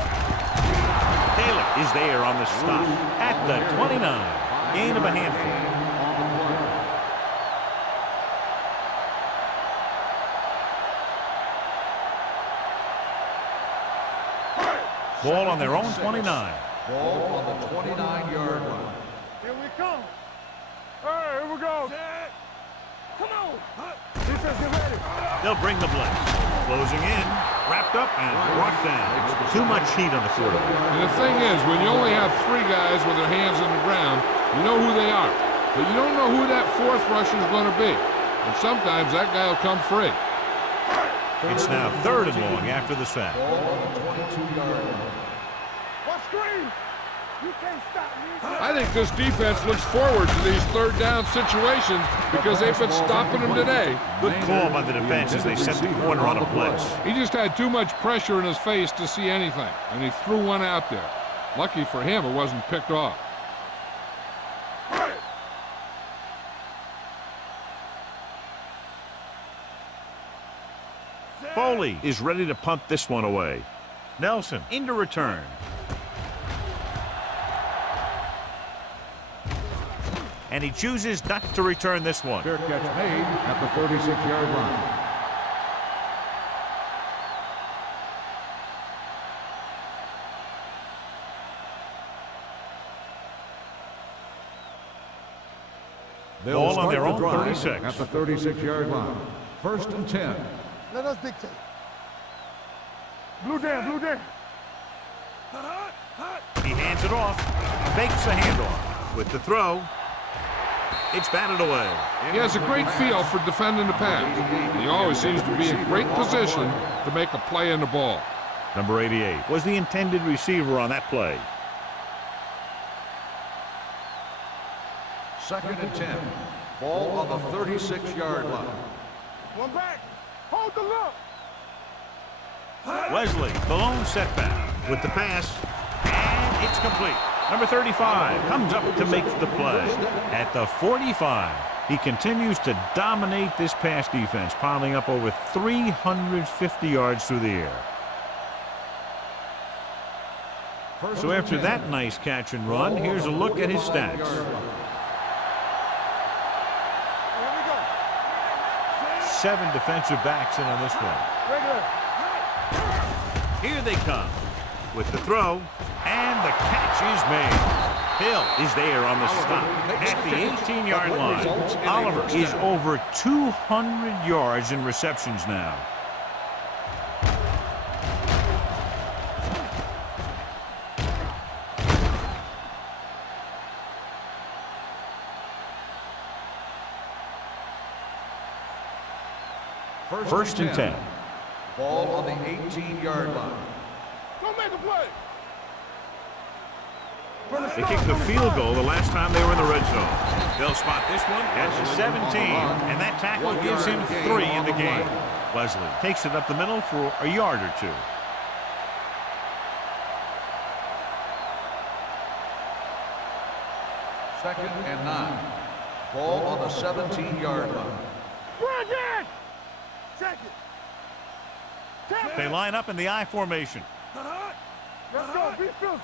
Taylor is there on the stop at the 29. Gain of a handful. Ball on their own 29. Ball on the 29-yard line. Here we come. Hey, here we go. Come on. Defense, get ready. They'll bring the blitz. Closing in, wrapped up, and brought down. Too much heat on the quarterback. And the thing is, when you only have 3 guys with their hands on the ground, you know who they are. But you don't know who that 4th rusher is going to be. And sometimes that guy will come free. It's now 3rd and long after the sack. Ball on the 22-yard line. What screen? You can't stop me. I think this defense looks forward to these 3rd down situations because they've been stopping them today. Good call by the defense as they set the corner on a blitz. He just had too much pressure in his face to see anything, and he threw one out there. Lucky for him, it wasn't picked off. Foley is ready to punt this one away. Nelson into return. And he chooses not to return this one. Fair catch made at the 36-yard line. Ball on their own 36. At the 36-yard line. 1st and 10. Let us dictate. Blue down, blue down. He hands it off. Fakes the handoff. With the throw, it's batted away. He has a great feel for defending the pass. He always seems to be in great position to make a play in the ball. Number 88 was the intended receiver on that play. 2nd and 10. Ball on the 36-yard line. One back. Hold the look. Wesley, the lone setback with the pass, and it's complete. Number 35 comes up to make the play. At the 45, he continues to dominate this pass defense, piling up over 350 yards through the air. So after that nice catch and run, here's a look at his stats. 7 defensive backs in on this one. Here they come with the throw, and the catch is made. Hill is there on the stop at the 18-yard line. Oliver is over 200 yards in receptions now. First and 10. Ball on the 18-yard line. Don't make a play. They kicked the field goal the last time they were in the red zone. They'll spot this one at the 17, and that tackle gives him 3 in the game. Wesley takes it up the middle for a yard or 2. Second and 9. Ball on the 17-yard line. Bring it. Check it. They line up in the I formation. Let's go. Be physical.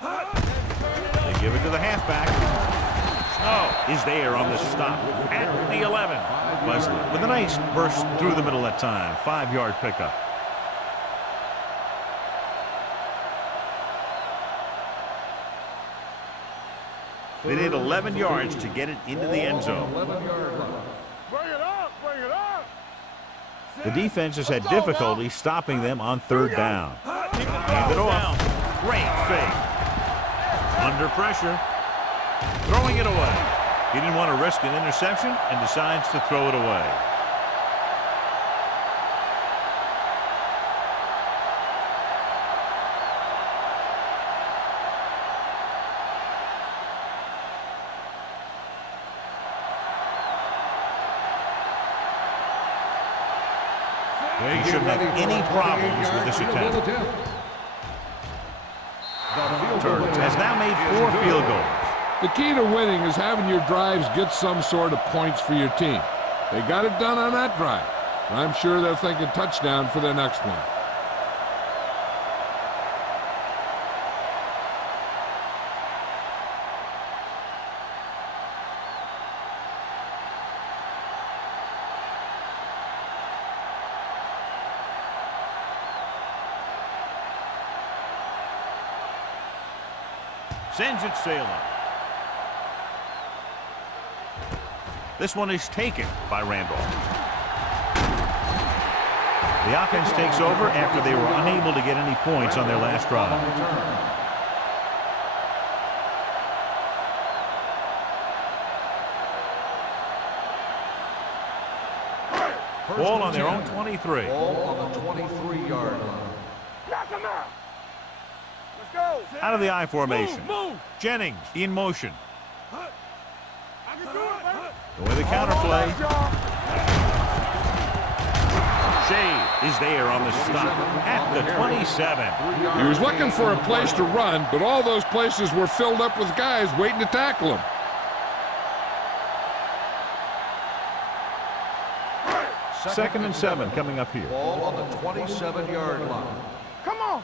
They give it to the halfback. Snow is there on the stop at the 11. Wesley with a nice burst through the middle that time. 5-yard pickup. They need 11 yards to get it into the end zone. 11-yard line. Bring it up. Bring it up. The defense has had difficulty stopping them on 3rd down. Hand it off. Great fake. Under pressure. Throwing it away. He didn't want to risk an interception and decides to throw it away. He shouldn't have any problems with this attempt. Turner has now made 4 field goals. The key to winning is having your drives get some sort of points for your team. They got it done on that drive. I'm sure they're thinking touchdown for their next one. Sends it sailing. This one is taken by Randolph. The offense takes over after they were unable to get any points on their last drive. Ball on their own 23. Ball on the 23-yard line. Knock him out. Let's go. Out of the I formation. Move. Jennings in motion. I can do it, man. With the counterplay. Shea is there on the stop at the 27. He was looking for a place to run, but all those places were filled up with guys waiting to tackle him. Second and 7 coming up here. Ball on the 27-yard line. Come on.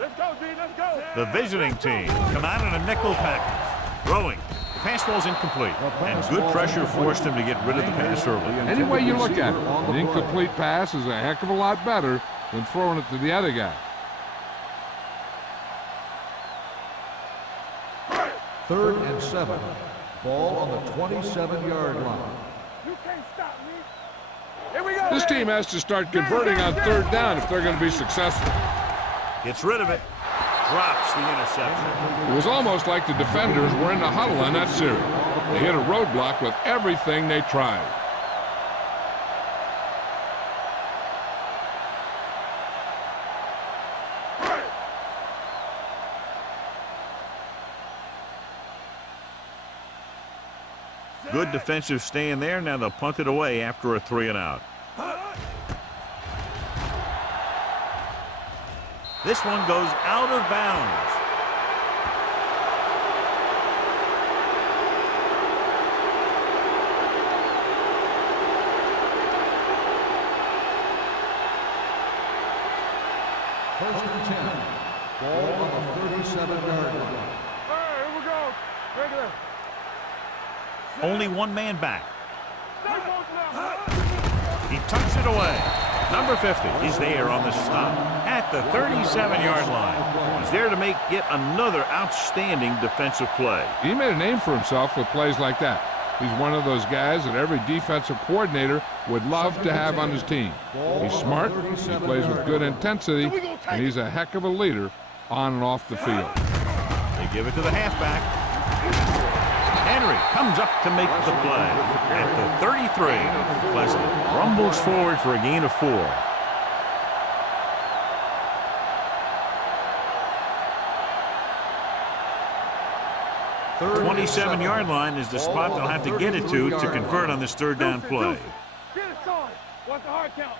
Let's go, D. Let's go. The visiting team come out in a nickel package. Throwing. The pass ball's incomplete. And good pressure forced him to get rid of the pass early. Any way you look at it, an incomplete pass is a heck of a lot better than throwing it to the other guy. Third and 7. Ball on the 27-yard line. You can't stop me. Here we go. This team has to start converting on third down if they're going to be successful. Gets rid of it. Drops the interception. It was almost like the defenders were in the huddle on that series. They hit a roadblock with everything they tried. Good defensive stand there. Now they'll punt it away after a 3-and-out. This one goes out of bounds. First and 10. Ball on the 37-yard line. All right, here we go. Regular. Only one man back. Stay close now. He tucks it away. Number 50 is there on the stop at the 37-yard line. He's there to make yet another outstanding defensive play. He made a name for himself with plays like that. He's one of those guys that every defensive coordinator would love to have on his team. He's smart, he plays with good intensity, and he's a heck of a leader on and off the field. They give it to the halfback. Henry comes up to make the play at the 33. Pleasant rumbles forward for a gain of 4. The 27-yard line is the spot they'll have to get it to convert on this third down play. Get it started. What's the hard count?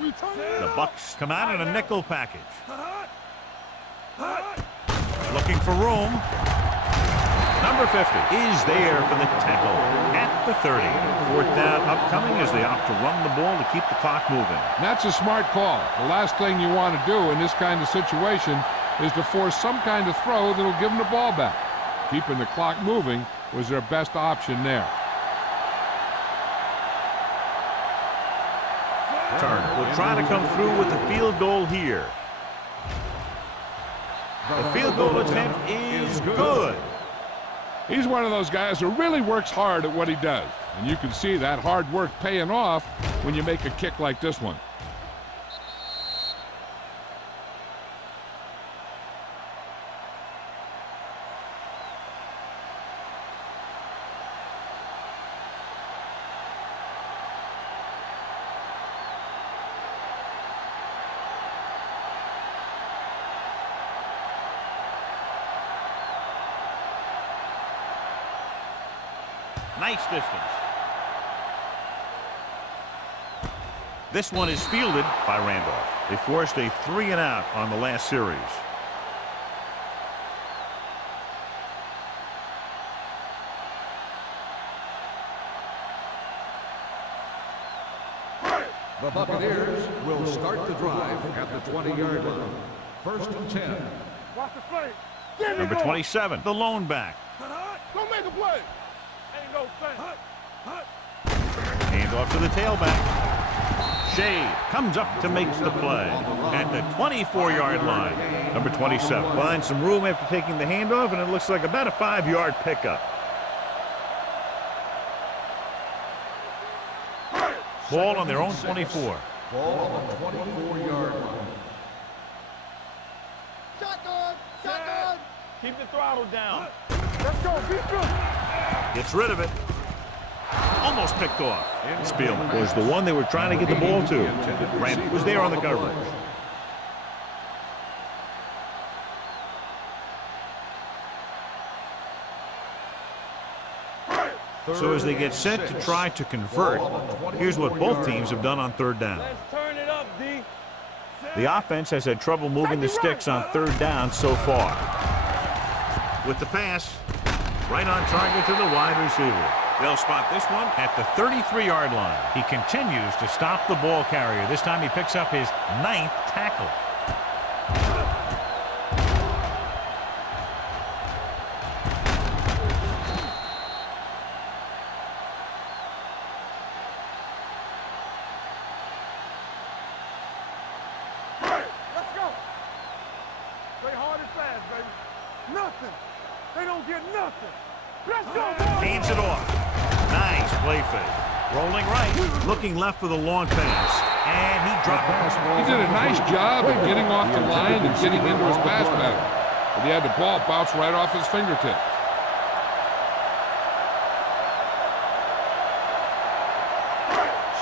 The Bucks come out in a nickel package. Looking for room. Number 50 is there for the tackle at the 30. Fourth down upcoming as they opt to run the ball to keep the clock moving. That's a smart call. The last thing you want to do in this kind of situation is to force some kind of throw that'll give them the ball back. Keeping the clock moving was their best option there. Turner will try to come through with the field goal here. The field goal attempt is good. He's one of those guys who really works hard at what he does. And you can see that hard work paying off when you make a kick like this one. Nice distance. This one is fielded by Randolph. They forced a 3-and-out on the last series. The Buccaneers will start the drive at the 20-yard line. First and 10. Watch the play. Number 27, the lone back. Don't make a play. Ain't no thing. Hand off to the tailback. Shea comes up to make the play at the 24-yard line. Number 27 finds some room after taking the handoff, and it looks like about a 5-yard pickup. Ball on their own 24. Ball on the 24-yard line. Shotgun. Shotgun. Keep the throttle down. Let's go. Be good. Gets rid of it. Almost picked off. Spielman was the one they were trying to get the ball to. Grant was there on the coverage. So as they get set to try to convert, here's what both teams have done on third down. Let's turn it up, D. The offense has had trouble moving the sticks on third down so far. With the pass, right on target to the wide receiver. They'll spot this one at the 33-yard line. He continues to stop the ball carrier. This time he picks up his 9th tackle. Let's go. Play hard and fast, baby. Nothing. They don't get nothing. Let's go, boys. Hands it off. Nice play fake. Rolling right, looking left for the long pass. And he dropped it. He did a nice job of getting off the line and getting into his pass pattern. But he had the ball bounce right off his fingertips.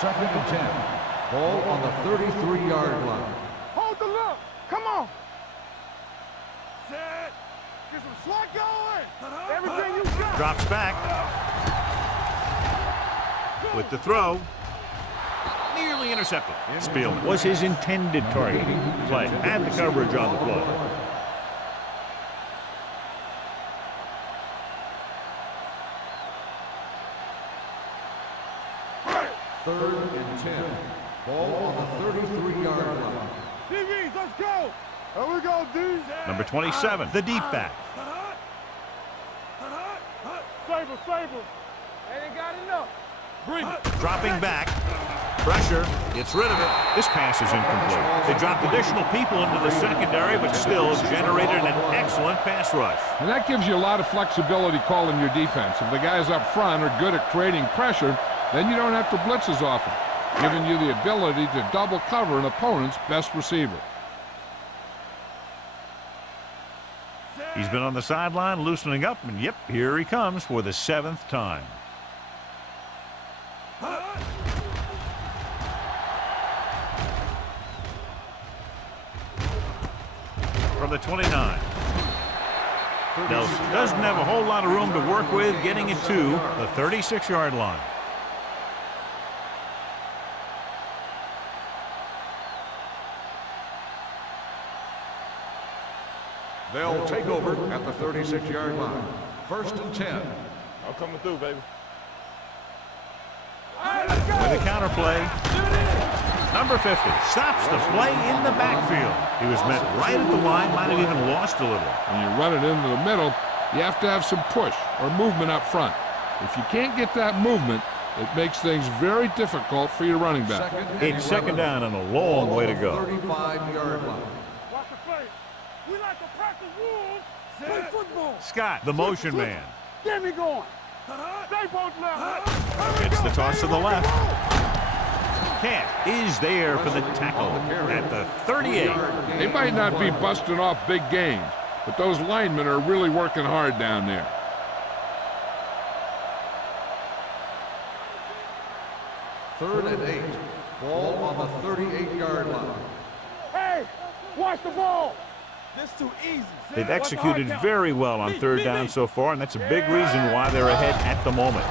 Second and 10. Ball on the 33-yard line. Hold the look. Come on. Set. Get some slot going. Everything you got. Drops back. With the throw. Nearly intercepted. Spielman was his intended target. Play had the coverage on the play. Third and 10. Ball on the 33-yard line. DBs, let's go. There we go, D. Number 27, the deep back. Saber. They ain't got enough. Bring it. Dropping back. Pressure. Gets rid of it. This pass is incomplete. They dropped additional people into the secondary, but still generated an excellent pass rush. And that gives you a lot of flexibility calling your defense. If the guys up front are good at creating pressure, then you don't have to blitz as often, giving you the ability to double cover an opponent's best receiver. He's been on the sideline loosening up, and yep, here he comes for the 7th time. From the 29. Nelson doesn't have a whole lot of room to work with, getting it to the 36-yard line. They'll take over at the 36-yard line. First and 10. I'm coming through, baby. With a counter play, number 50 stops the play in the backfield. He was met right at the line, might have even lost a little. When you run it into the middle, you have to have some push or movement up front. If you can't get that movement, it makes things very difficult for your running back. It's second down and a long way to go. 35-yard line. Watch the play. We like to practice rules. Play football. Scott, the motion man. Get me going. Stay both left. Gets the toss to the left. Camp is there for the tackle at the 38. They might not be busting off big gains, but those linemen are really working hard down there. Third and 8. Ball on the 38-yard line. Hey, watch the ball. This too easy. They've executed very well on third down so far, and that's a big reason why they're ahead at the moment.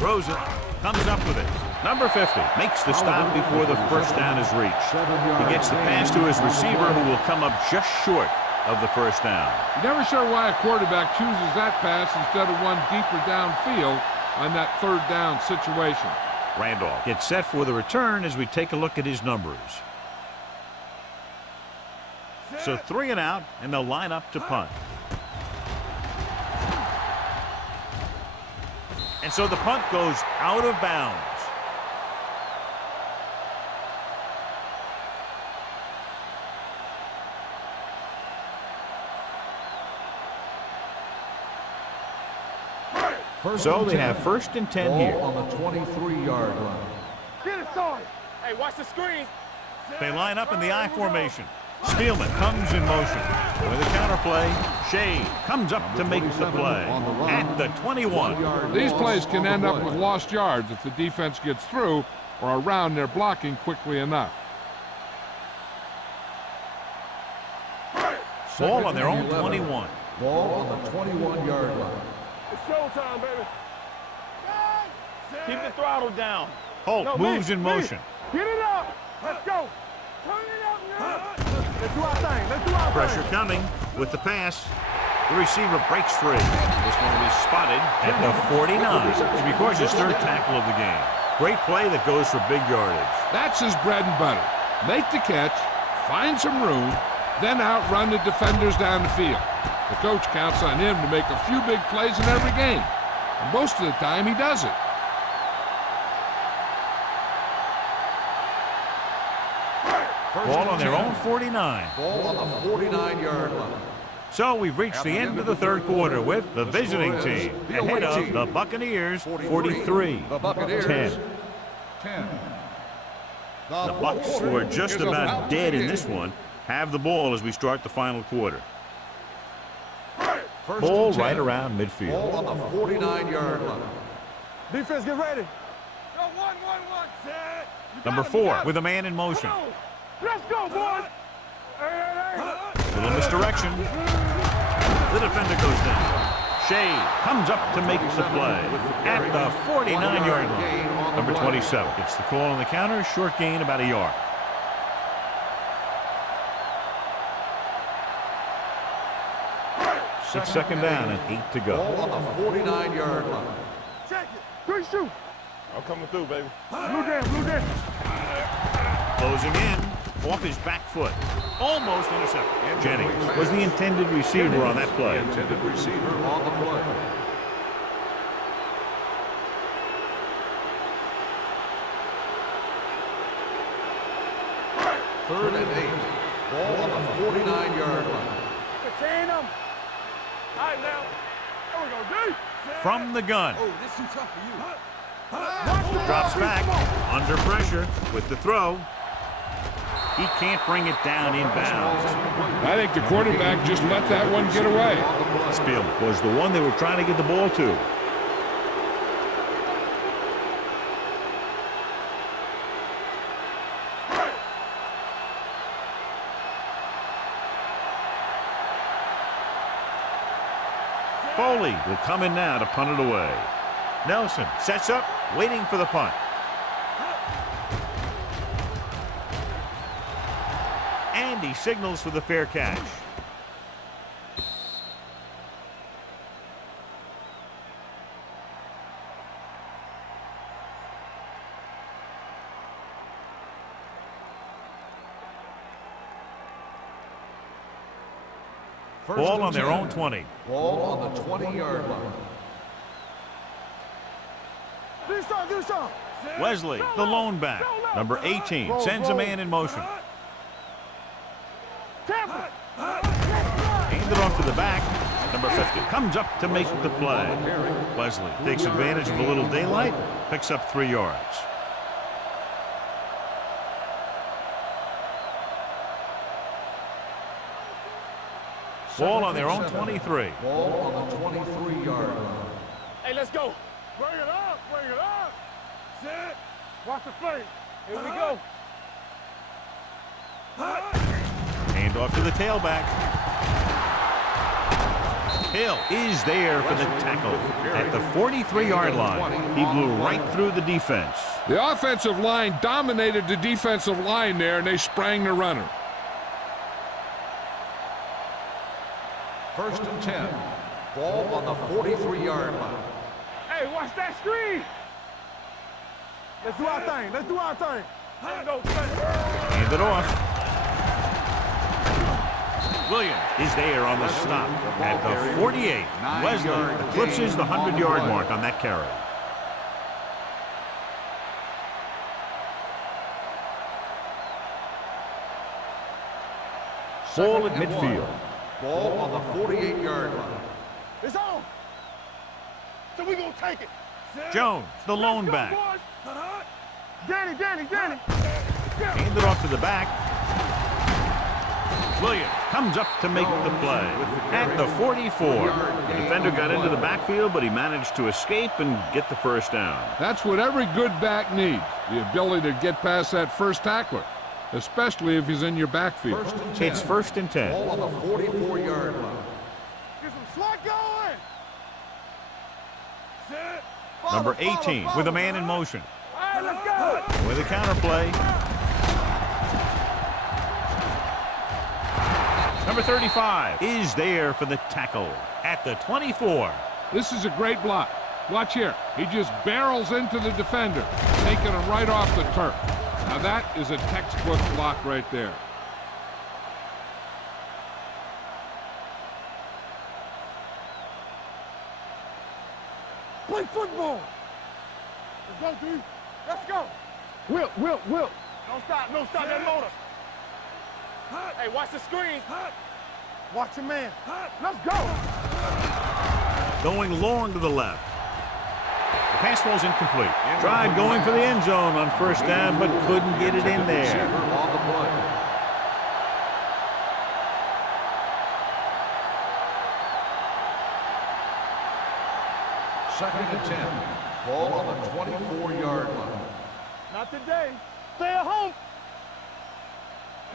Throws it. Comes up with it. Number 50 makes the stop before the first down is reached. He gets the pass to his receiver, who will come up just short of the first down. You're never sure why a quarterback chooses that pass instead of one deeper downfield on that third down situation. Randolph gets set for the return as we take a look at his numbers. So 3 and out, and they'll line up to punt. And so the punt goes out of bounds. So they have 1st and 10 here. On the 23-yard line. Get it, son. Hey, watch the screen. They line up in the I formation. Spielman comes in motion. With a counterplay, Shea comes up to make the play at the 21. These plays can end up with lost yards if the defense gets through or around their blocking quickly enough. Ball on their own 21. Ball on the 21-yard line. It's showtime, baby. Keep the throttle down. Holt moves in motion. Get it up. Let's go. Turn it up now. Let's do our thing. Let's do our Pressure thing. coming with the pass. The receiver breaks free. This one will be spotted at the 49. It records his 3rd tackle of the game. Great play that goes for big yardage. That's his bread and butter. Make the catch, find some room, then outrun the defenders down the field. The coach counts on him to make a few big plays in every game. And most of the time, he does it. Ball on their own 49. Ball on the 49-yard line. So we've reached the end of the 3rd quarter with the visiting team ahead of the Buccaneers 43-10. The Buccaneers 10. The Bucs, who are just about dead in this one, have the ball as we start the final quarter. Ball right around midfield. Ball on the 49-yard line. Defense, get ready. Go 1-1-1. Set. Number 4 with a man in motion. Let's go, boys. Hey. Little misdirection. The defender goes down. Shea comes up to make the play at the 49-yard line. Number 27 gets the call on the counter. Short gain, about a yard. It's 2nd down and 8 to go. Ball on the 49-yard line. Check it. 3 shoot. I'm coming through, baby. Blue down, blue down. Closing in off his back foot. Almost intercepted. Jennings was the intended receiver on that play. Intended receiver on the play. Third and 8. Ball on the 49-yard line. Contain them. All right, now. There we go, D. From the gun. Oh, this is tough for you. Drops back. Under pressure with the throw. He can't bring it down inbounds. I think the quarterback just let that one get away. Spielman was the one they were trying to get the ball to. Foley will come in now to punt it away. Nelson sets up, waiting for the punt. And he signals for the fair catch. Ball on their own 20. Ball on the 20-yard line. Wesley, the lone back. Number 18 sends a man in motion. Handed off to the back. Number 50 comes up to make the play. Wesley takes advantage of a little daylight, picks up 3 yards. Ball on their own 23. Ball on the 23-yard line. Hey, let's go. Bring it up, bring it up. Set. Watch the play. Here we go. Hand off to the tailback. Hill is there for the tackle at the 43-yard line. He blew right through the defense. The offensive line dominated the defensive line there, and they sprang the runner. 1st and 10. Ball on the 43-yard line. Hey, watch that screen. Let's do our thing. Let's do our thing. Hand it off. Williams is there on the stop at the 48. Wesley eclipses the 100-yard mark on that carry. Ball at midfield. Ball on the 48-yard line. It's on. So we gonna take it. Jones, the lone back. Danny. Hand it off to the back. Williams comes up to make the play at the 44. The defender got into the backfield, but he managed to escape and get the first down. That's what every good back needs, the ability to get past that first tackler, especially if he's in your backfield. It's 1st and 10. Ball on the 44-yard line. Get some slot going. Number 18 with a man in motion. All right, let's go. With a counterplay. Number 35 is there for the tackle at the 24. This is a great block. Watch here. He just barrels into the defender, taking him right off the turf. Now that is a textbook block right there. Play football. Let's go, dude. Let's go. Will. Don't stop that motor. Hey, watch the screen. Watch your man. Let's go. Going long to the left. The pass ball's incomplete. Tried going for the end zone on 1st down, but couldn't get it in there. On the play. Second and 10. Ball on the 24-yard line. Not today. Stay at home.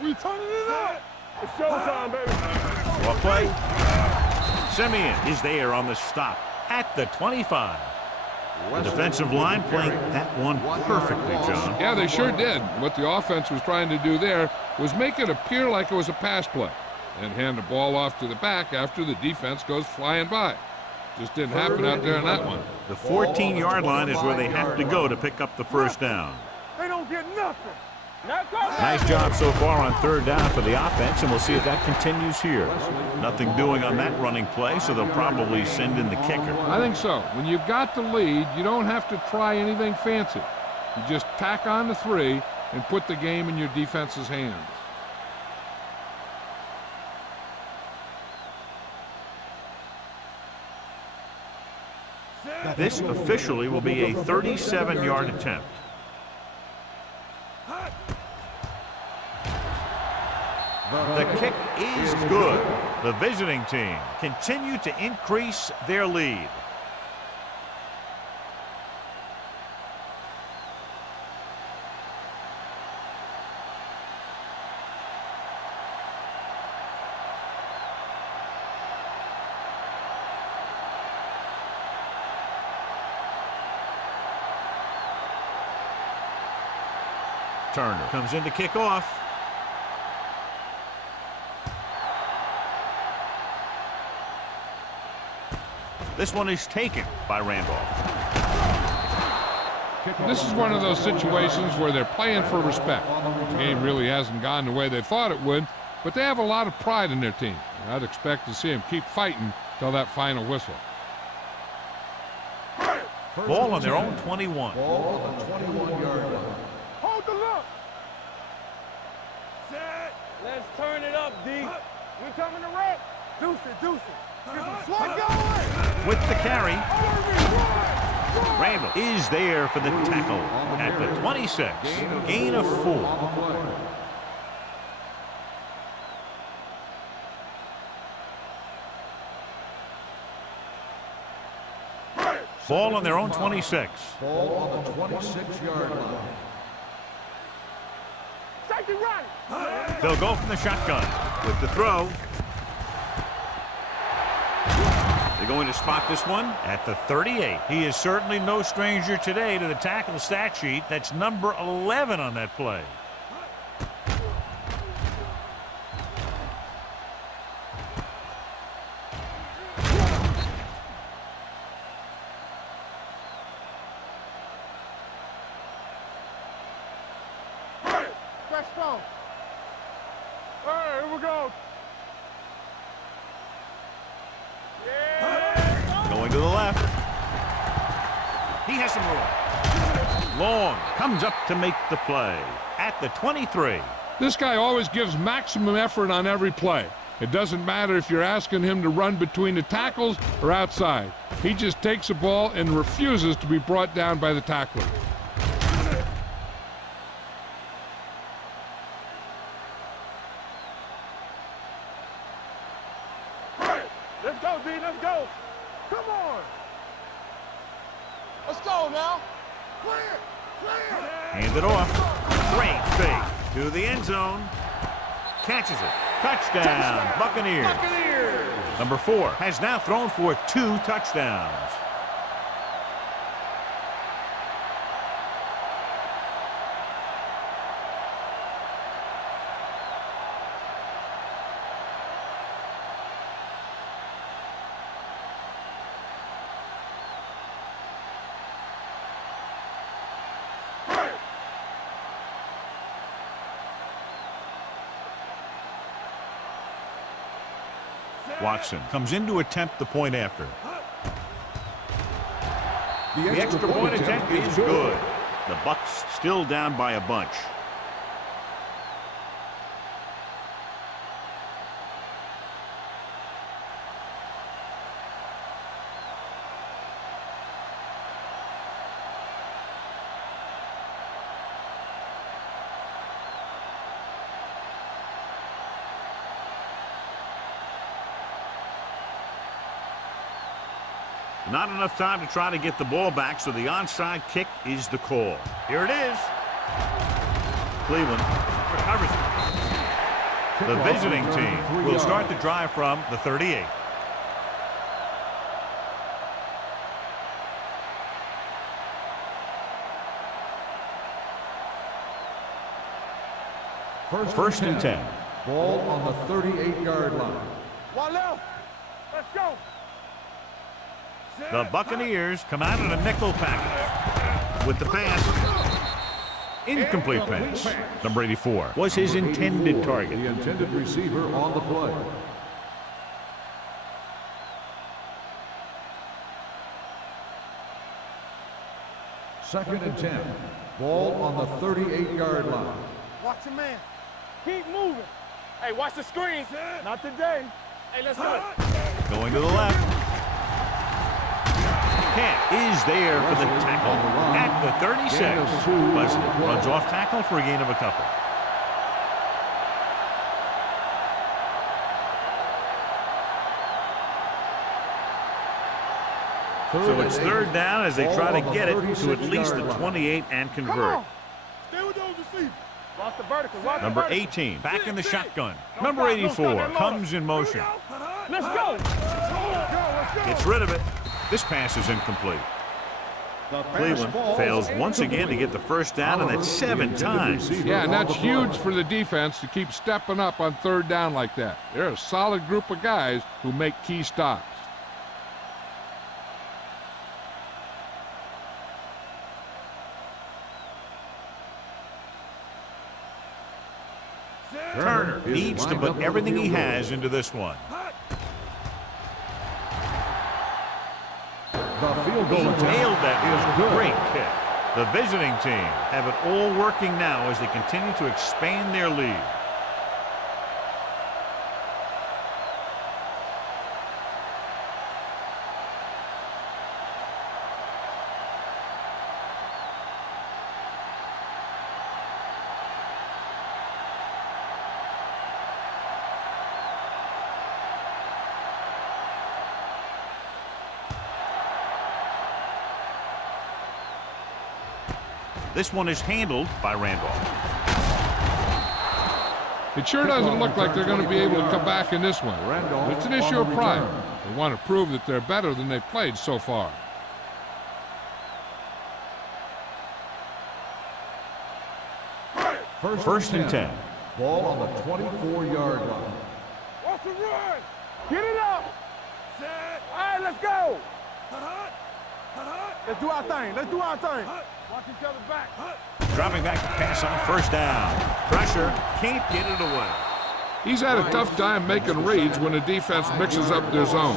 We turning it up. It's showtime, baby. Well play. Simeon is there on the stop at the 25. The defensive line playing that one perfectly, John. Yeah, they sure did. What the offense was trying to do there was make it appear like it was a pass play and hand the ball off to the back after the defense goes flying by. Just didn't happen out there on that one. The 14-yard line is where they have to go to pick up the first down. They don't get nothing. Nice job so far on 3rd down for the offense, and we'll see if that continues here. Nothing doing on that running play, so they'll probably send in the kicker. I think so. When you've got the lead, you don't have to try anything fancy. You just tack on the 3 and put the game in your defense's hands. This officially will be a 37-yard attempt. The kick is good. The visiting team continue to increase their lead. Turner comes in to kick off. This one is taken by Randolph. This is one of those situations where they're playing for respect. The game really hasn't gone the way they thought it would, but they have a lot of pride in their team. I'd expect to see them keep fighting till that final whistle. Ball on their own 21. Ball on the 21-yard line. Hold the look. Set. Let's turn it up, D. We coming to wreck. Deuce it. Get some slot going. With the carry, Randall is there for the tackle at the 26. Gain of 4. Ball on their own 26. Ball on the 26-yard line. Safety right. They'll go from the shotgun with the throw. They're going to spot this one at the 38. He is certainly no stranger today to the tackle stat sheet. That's number 11 on that play. Stretch strong. All right, here we go. Going to the left. He has some room. Long comes up to make the play at the 23. This guy always gives maximum effort on every play. It doesn't matter if you're asking him to run between the tackles or outside. He just takes the ball and refuses to be brought down by the tackler. Let's go, D. Let's go. Come on. Let's go now. Clear. Clear. Hand it off. Great fake to the end zone. Catches it. Touchdown, Buccaneers. Number 4 has now thrown for 2 touchdowns. Watson comes in to attempt the point after. The extra point attempt is good. The Bucs still down by a bunch. Not enough time to try to get the ball back, so the onside kick is the call. Here it is. Cleveland recovers it. The visiting team will start the drive from the 38. First and 10. Ball on the 38-yard line. One left. Let's go. The Buccaneers come out in a nickel package with the pass. Incomplete pass. Number 84 was his intended target. The intended receiver on the play. Second and 10. Ball on the 38-yard line. Watch your man. Keep moving. Hey, watch the screens. Not today. Hey, let's go. Going to the left. Camp is there for the tackle at the 36. Pleasant runs off tackle for a gain of a couple. So it's third down as they try to get it to at least the 28 and convert. Stay with those receivers. Lost the vertical. Number 18 back in the shotgun. Number 84 comes in motion. Let's go. Gets rid of it. This pass is incomplete. Cleveland fails once again to get the first down, and that's 7 times. Yeah, and that's huge for the defense to keep stepping up on third down like that. They're a solid group of guys who make key stops. Turner needs to put everything he has into this one. The field goal He attempt nailed that is good. great kick. The visiting team have it all working now as they continue to expand their lead. This one is handled by Randolph. It sure doesn't look like they're going to be able to come back in this one. It's an issue of pride. They want to prove that they're better than they've played so far. First and 10. Ball on the 24-yard line. What's the run? Get it up. All right, let's go. Let's do our thing. Let's do our thing. Watch each other back. Dropping back to pass on first down. Pressure, can't get it away. He's had a tough time making reads when the defense mixes up their zone.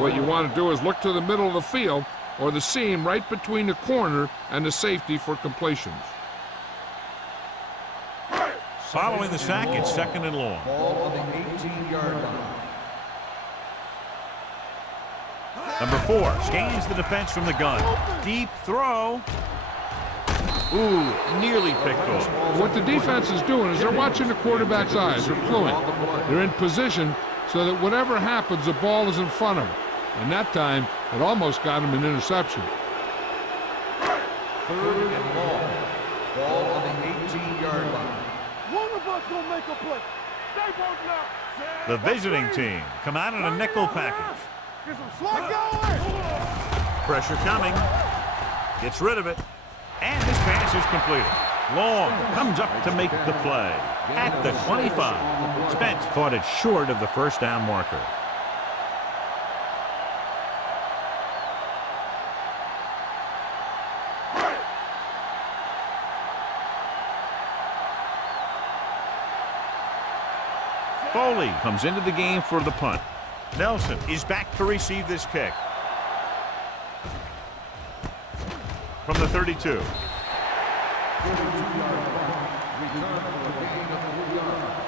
What you want to do is look to the middle of the field or the seam right between the corner and the safety for completions. Following the sack, it's second and long. Ball on the 18-yard line. Number 4 scans the defense from the gun. Deep throw. Ooh, nearly picked off. What the defense is doing is they're watching the quarterback's eyes. They're cluing. They're in position so that whatever happens, the ball is in front of them. And that time, it almost got him an interception. Third and long. Ball on the 18-yard line. One of us gonna make a play. Stay both now. The visiting team come out in a nickel package. Get some slot going. Pressure coming. Gets rid of it. And this pass is completed. Long comes up to make the play. At the 25. Spence caught it short of the first down marker. Foley comes into the game for the punt. Nelson is back to receive this kick. From the 32. 42-yard line. Return for a gain of 3 yards.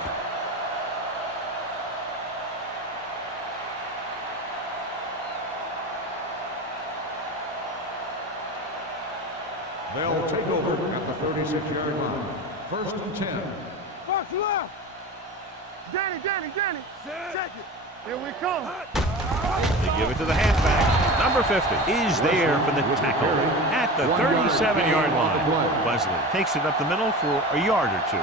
They'll take over at the 36-yard line. First and 10. Box left. Danny. Check it. Here we come. They give it to the halfback. Number 50 is there for the tackle at the 37-yard line. Wesley takes it up the middle for a yard or two.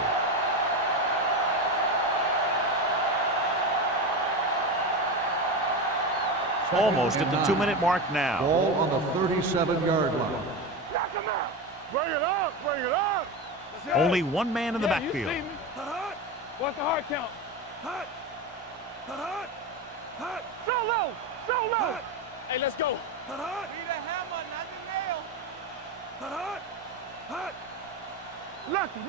Almost at the 2-minute mark now. Ball on the 37-yard line. Knock him out. Bring it up. Only one man in the You backfield. see me? What's the hard count? So low. Hey, let's go. Need a hammer, not the nail. Lucky.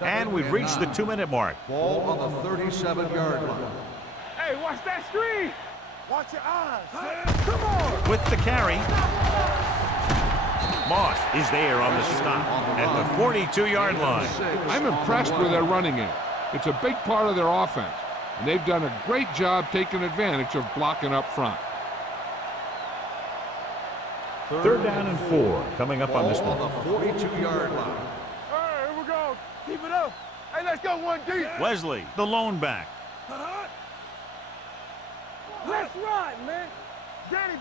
And we've reached the 2-minute mark. Ball on the 37-yard line. Hey, watch that screen. Watch your eyes. Come on. With the carry. Moss is there on the stop at the 42-yard line. I'm impressed with their running game. It's a big part of their offense, and they've done a great job taking advantage of blocking up front. Third down and 4 coming up on this one. Ball on the 42-yard line. All right, here we go. Keep it up. Hey, let's go one deep. Wesley, the lone back. Let's ride, man. Danny.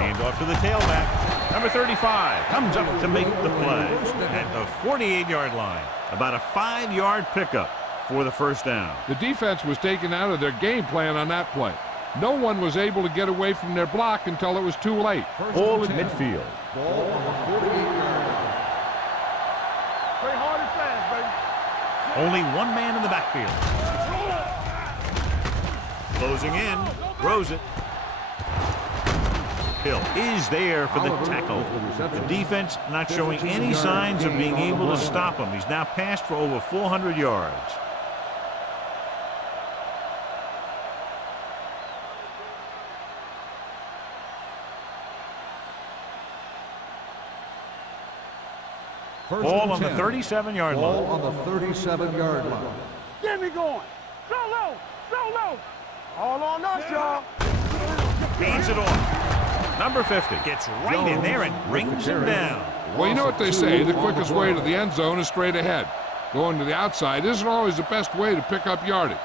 Hand off to the tailback. Number 35 comes up to make the play at the 48-yard line. About a 5-yard pickup for the first down. The defense was taken out of their game plan on that play. No one was able to get away from their block until it was too late. All at midfield. Ball on the 48-yard line. Play hard and fast, baby. Only one man in the backfield. Closing in. Throws it. Hill is there for the tackle. The defense not showing any signs of being able to stop him. He's now passed for over 400 yards. Ball on the 37-yard line. Ball on the 37-yard line. Get me going. So low. All on us, y'all. Hands it off. Number 50 gets right in there and brings him down. Well, you know what they say, the quickest way to the end zone is straight ahead. Going to the outside isn't always the best way to pick up yardage.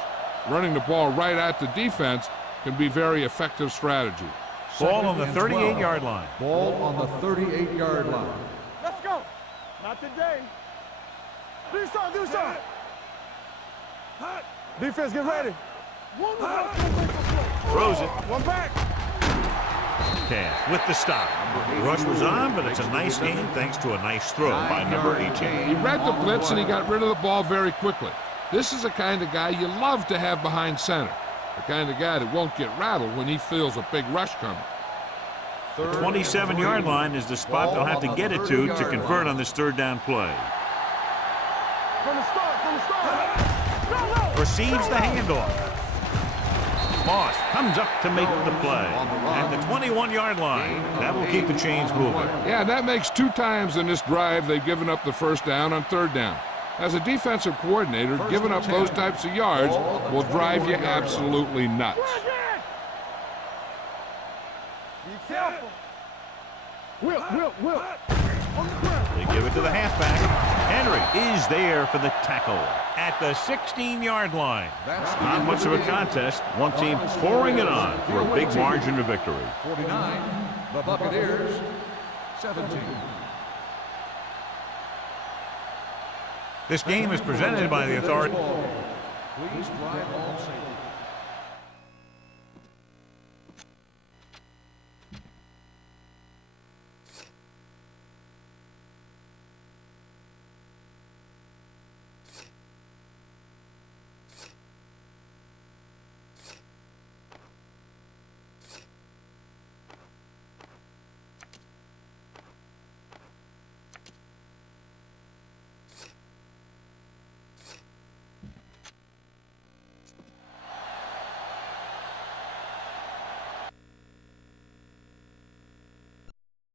Running the ball right at the defense can be very effective strategy. Ball on the 38-yard line. Ball on the 38-yard line. Let's go. Not today. Do something, do something. Defense, get ready. Throws it. One back. Cash with the stop. The rush was on, but it's a nice gain thanks to a nice throw by number 18. He read the blitz and he got rid of the ball very quickly. This is the kind of guy you love to have behind center. The kind of guy that won't get rattled when he feels a big rush coming. The 27-yard line is the spot they'll have to get it to convert on this third down play. From the start. Go, go. Receives the handoff. Moss comes up to make the play. At the 21-yard line, that will keep the chains moving. Yeah, that makes 2 times in this drive they've given up the first down on third down. As a defensive coordinator, giving up those types of yards will drive you absolutely nuts. Be careful. Will. They give it to the halfback. Henry is there for the tackle at the 16-yard line. Not much of a contest. One team pouring it on for a big margin of victory. 49, the Buccaneers, 17. This game is presented by the authority. Please drive all safely.